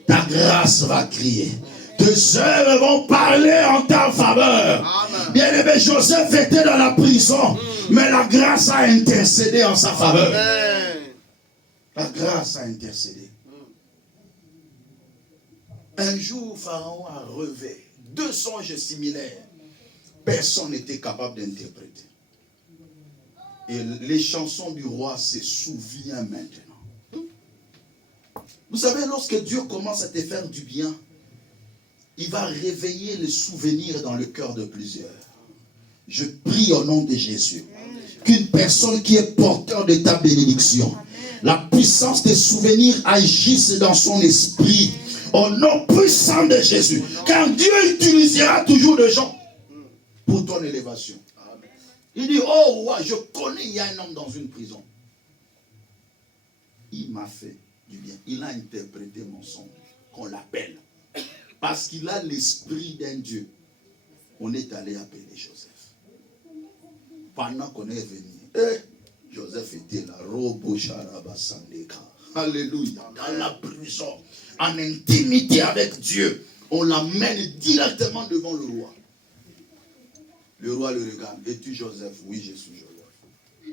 Ta grâce va crier. Tes œuvres vont parler en ta faveur. Bien-aimé, Joseph était dans la prison, mais la grâce a intercédé en sa faveur. Amen. La grâce a intercédé. Un jour, Pharaon a rêvé 2 songes similaires. Personne n'était capable d'interpréter. Et les chansons du roi se souviennent maintenant. Vous savez, lorsque Dieu commence à te faire du bien, il va réveiller les souvenirs dans le cœur de plusieurs. Je prie au nom de Jésus qu'une personne qui est porteur de ta bénédiction, La puissance des souvenirs agisse dans son esprit. Au nom puissant de Jésus. Car Dieu utilisera toujours des gens pour ton élévation. Il dit, oh roi, je connais, il y a un homme dans une prison. Il m'a fait du bien. Il a interprété mon songe, qu'on l'appelle. Parce qu'il a l'esprit d'un Dieu. On est allé appeler Joseph. Pendant qu'on est venu, Joseph était là, Robo Sharaba Sandeka. Alléluia. Dans la prison, en intimité avec Dieu, on l'amène directement devant le roi. Le roi le regarde. Es-tu Joseph? Oui, je suis Joseph.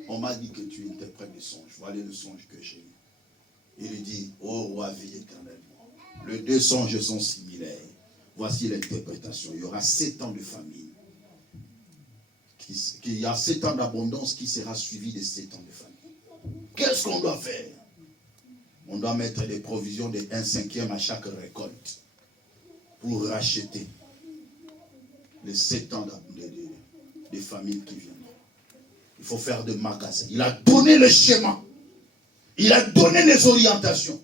On m'a dit que tu interprètes des songes. Voilà le songe que j'ai eu. Il lui dit, oh roi, vis éternellement. Les deux songes sont similaires. Voici l'interprétation. Il y aura 7 ans de famine. Il y a 7 ans d'abondance qui sera suivi de 7 ans de famine. Qu'est-ce qu'on doit faire? On doit mettre des provisions de 1/5 à chaque récolte pour racheter les 7 ans de famine qui viennent. Il faut faire de magasins. Il a donné le schéma. Il a donné les orientations.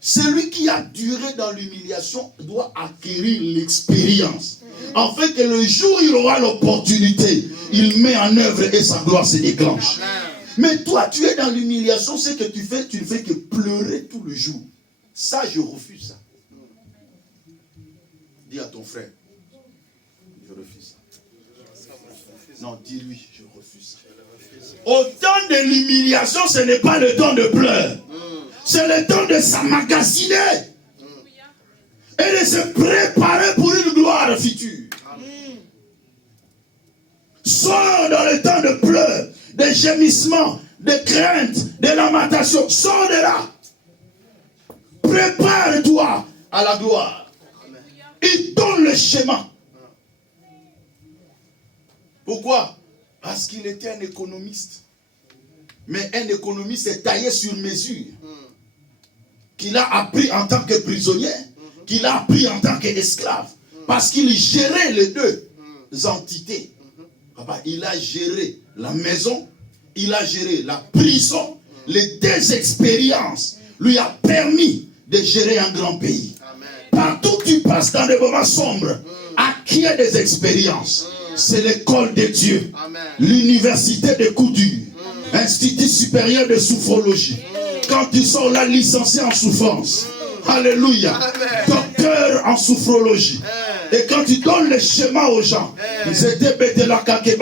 Celui qui a duré dans l'humiliation doit acquérir l'expérience. Afin que le jour où il aura l'opportunité, il met en œuvre et sa gloire se déclenche. Mais toi, tu es dans l'humiliation, ce que tu ne fais que pleurer tout le jour. Ça, je refuse ça. Dis à ton frère, je refuse ça. Non, dis-lui, je refuse ça. Au temps de l'humiliation, ce n'est pas le temps de pleurs. C'est le temps de s'emmagasiner et de se préparer pour une gloire future. Sors dans le temps de pleurs, de gémissements, de craintes, de lamentation. Sors de là. Prépare-toi à la gloire. Il donne le schéma. Pourquoi? Parce qu'il était un économiste. Mais un économiste est taillé sur mesure. Qu'il a appris en tant que prisonnier, qu'il a appris en tant qu'esclave. Parce qu'il gérait les deux entités. Papa, il a géré la maison, il a géré la prison. Les deux expériences lui a permis de gérer un grand pays. Partout où tu passes dans des moments sombres, acquiert des expériences. C'est l'école de Dieu. L'université de coups durs. Institut supérieur de sophrologie. Quand tu sors là, licencié en souffrance. Alléluia. Docteur en sophrologie. Et quand tu donnes le schéma aux gens, ils étaient bêtés là, et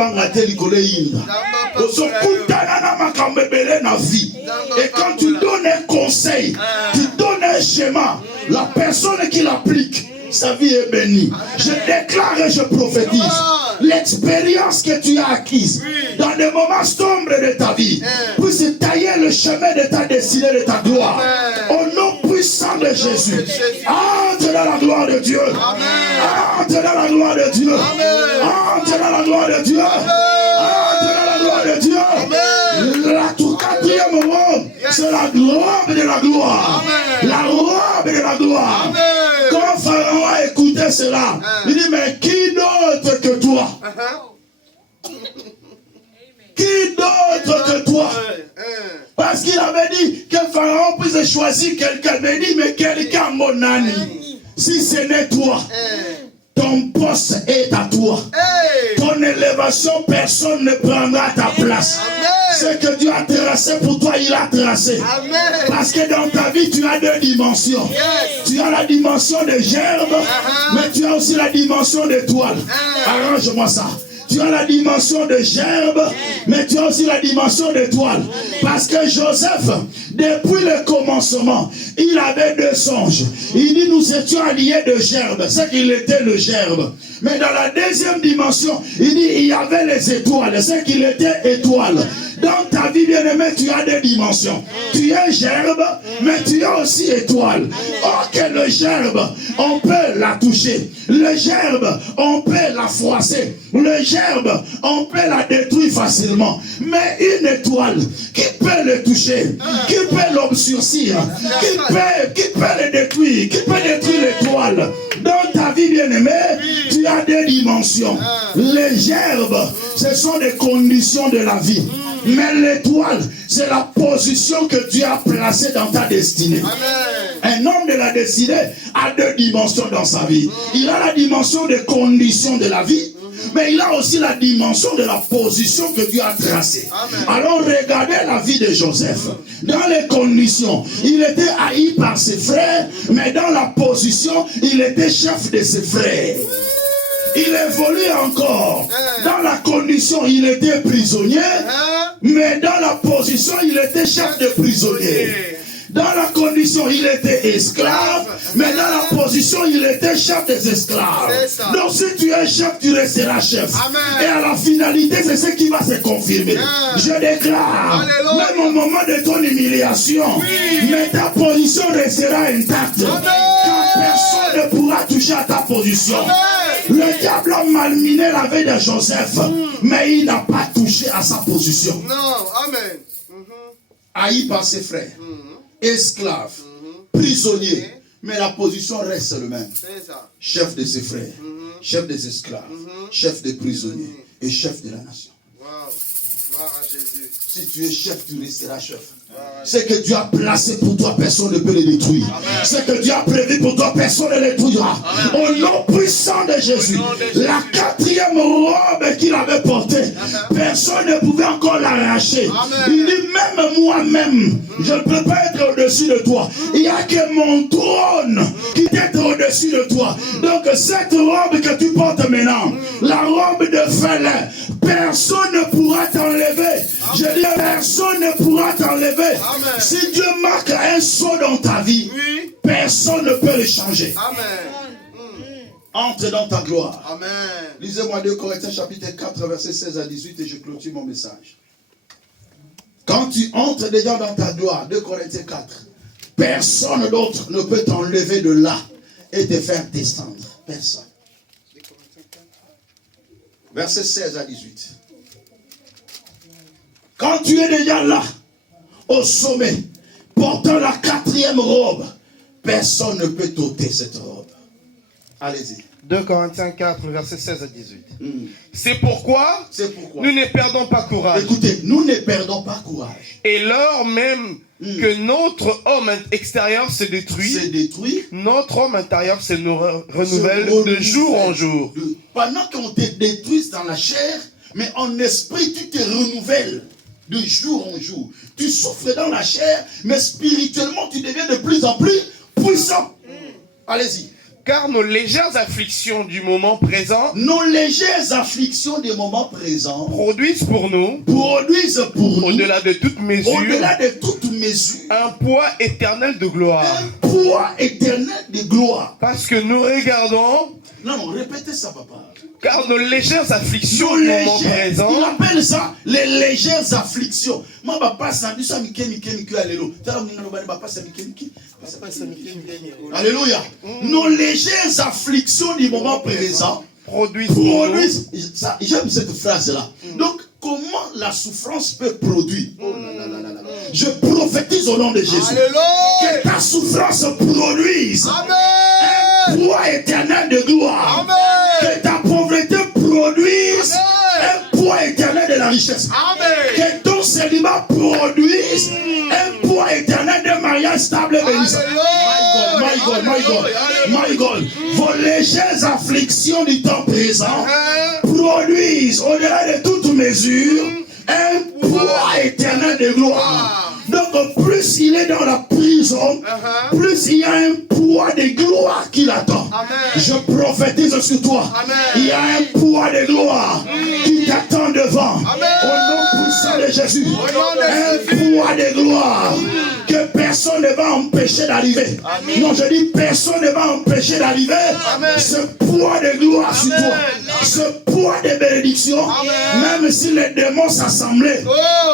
quand tu donnes un conseil, tu donnes un schéma, la personne qui l'applique, sa vie est bénie. Je déclare et je prophétise l'expérience que tu as acquise dans des moments sombres de ta vie puisse tailler le chemin de ta destinée, de ta gloire. Au nom puissant de Jésus, entre dans la gloire de Dieu. Entre dans la gloire de Dieu. Entre dans la gloire de Dieu. Entre dans la gloire de Dieu. La tout quatrième robe, c'est la gloire de la gloire. La robe de la gloire. Quand Pharaon a écouté cela, il dit, mais qui d'autre que toi? Qui d'autre que toi? Parce qu'il avait dit que Pharaon puisse choisir quelqu'un. Mais il dit, mais quelqu'un, mon ami, si ce n'est toi, ton poste est à toi. Ton élévation, personne ne prendra ta place. Ce que Dieu a tracé pour toi, il a tracé. Parce que dans ta vie, tu as deux dimensions. Tu as la dimension de gerbe, mais tu as aussi la dimension d'étoile. Arrange-moi ça. Tu as la dimension de gerbe, mais tu as aussi la dimension d'étoile. Parce que Joseph, depuis le commencement, il avait deux songes. Il dit, nous étions alliés de gerbe. C'est qu'il était le gerbe. Mais dans la deuxième dimension, il dit, il y avait les étoiles. C'est qu'il était étoile. Dans ta vie, bien-aimé, tu as des dimensions. Tu es gerbe, mais tu es aussi étoile. Or que le gerbe, on peut la toucher. Le gerbe, on peut la froisser. Le gerbe, on peut la détruire facilement. Mais une étoile, qui peut le toucher? Qui peut l'obscurcir? Qui peut le détruire? Qui peut détruire l'étoile? Dans ta vie, bien-aimé, tu as des dimensions. Les gerbes, ce sont des conditions de la vie. Mais l'étoile, c'est la position que Dieu a placée dans ta destinée. Un homme de la destinée a deux dimensions dans sa vie. Il a la dimension des conditions de la vie, mais il a aussi la dimension de la position que Dieu a tracée. Alors regardez la vie de Joseph. Dans les conditions, il était haï par ses frères, mais dans la position, il était chef de ses frères. Il évolue encore. Dans la condition, il était prisonnier, mais dans la position, il était chef de prisonnier. Dans la condition, il était esclave, mais dans la position, il était chef des esclaves. Donc si tu es chef, tu resteras chef. Et à la finalité, c'est ce qui va se confirmer. Je déclare, même au moment de ton humiliation, mais ta position restera intacte. Car personne ne pourra toucher à ta position. Le diable a malminé la vie de Joseph, mais il n'a pas touché à sa position. Non, amen. Haï par ses frères. Esclave, prisonnier, mais la position reste le même. Chef de ses frères, chef des esclaves, chef des prisonniers et chef de la nation. Gloire à Jésus. Si tu es chef, tu resteras chef. Ce que Dieu a placé pour toi, personne ne peut le détruire. Ce que Dieu a prévu pour toi, personne ne le détruira. Au nom puissant de Jésus, la quatrième robe qu'il avait portée, personne ne pouvait encore l'arracher. Il dit, même moi-même, je ne peux pas être au-dessus de toi. Il n'y a que mon trône qui est au-dessus de toi. Donc cette robe que tu portes maintenant, la robe de fêlin, personne ne pourra t'enlever. Je dis, personne ne pourra t'enlever. Si Dieu marque un saut dans ta vie, personne ne peut le changer. Entre dans ta gloire. Amen. Lisez-moi 2 Corinthiens chapitre 4 verset 16 à 18 et je clôture mon message. Quand tu entres déjà dans ta gloire, 2 Corinthiens 4, personne d'autre ne peut t'enlever de là et te faire descendre. Personne. Verset 16 à 18. Quand tu es déjà là, au sommet, portant la quatrième robe, personne ne peut t'ôter cette robe. Allez-y. 2 Corinthiens 4, versets 16 à 18. C'est pourquoi nous ne perdons pas courage. Écoutez, nous ne perdons pas courage. Et lors même que notre homme extérieur se détruit, notre homme intérieur se renouvelle de jour en jour. Pendant qu'on te détruise dans la chair, mais en esprit, tu te renouvelles de jour en jour. Tu souffres dans la chair, mais spirituellement, tu deviens de plus en plus puissant. Allez-y. Car nos légères afflictions du moment présent, produisent pour nous, au-delà de toute mesure, un poids éternel de gloire. Parce que nous regardons. Non, répétez ça, papa. Car nos légères afflictions du moment présent. Il appelle ça les légères afflictions. Alléluia. Nos légères afflictions du moment présent produisent. J'aime cette phrase-là. Donc, comment la souffrance peut produire? Je prophétise au nom de Jésus. Que ta souffrance produise un poids éternel de gloire. Que ta pauvreté produise un poids éternel de la richesse. Que ton célibat produise un poids éternel de mariage stable et bénissant. My God. Vos légères afflictions du temps présent produisent au-delà de toute mesure un poids éternel de gloire. Donc plus il est dans la prison, plus il y a un poids de gloire qui l'attend. Je prophétise sur toi. Il y a un poids de gloire qui t'attend devant. Au nom puissant de Jésus. Un poids de gloire que personne ne va empêcher d'arriver. Non, je dis personne ne va empêcher d'arriver. Ce poids de gloire sur toi. Ce poids de bénédiction. Même si les démons s'assemblaient,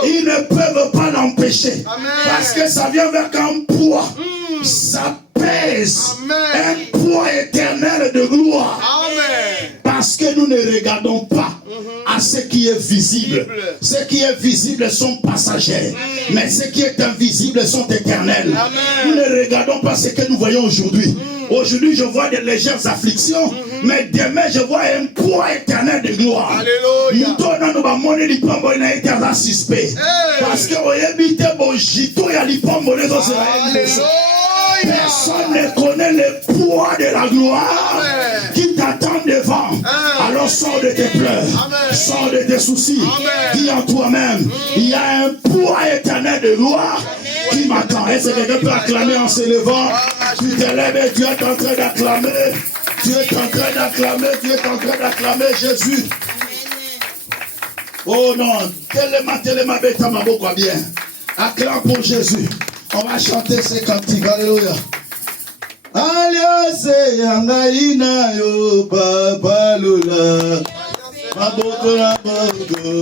ils ne peuvent pas l'empêcher. Parce que ça vient avec un poids. Ça pèse un poids éternel de gloire. Parce Parce que nous ne regardons pas à ce qui est visible. Ce qui est visible sont passagers. Mais ce qui est invisible sont éternels. Nous ne regardons pas ce que nous voyons aujourd'hui. Aujourd'hui, je vois des légères afflictions, mais demain, je vois un poids éternel de gloire. Alléluia. Parce que personne ne connaît le poids de la gloire qui t'attend devant. Alors sors de tes pleurs, sors de tes soucis. Dis en toi-même, il y a un poids éternel de gloire qui m'attend. Est-ce que quelqu'un peut acclamer en se levant? Tu te lèves et tu es en train d'acclamer. Tu es en train d'acclamer, tu es en train d'acclamer Jésus. Oh non, tellement bête à ma boca bien. Acclame pour Jésus. On va chanter ces cantiques. Alléluia. Aliase yangaina yo papa lula. Maboko la boko.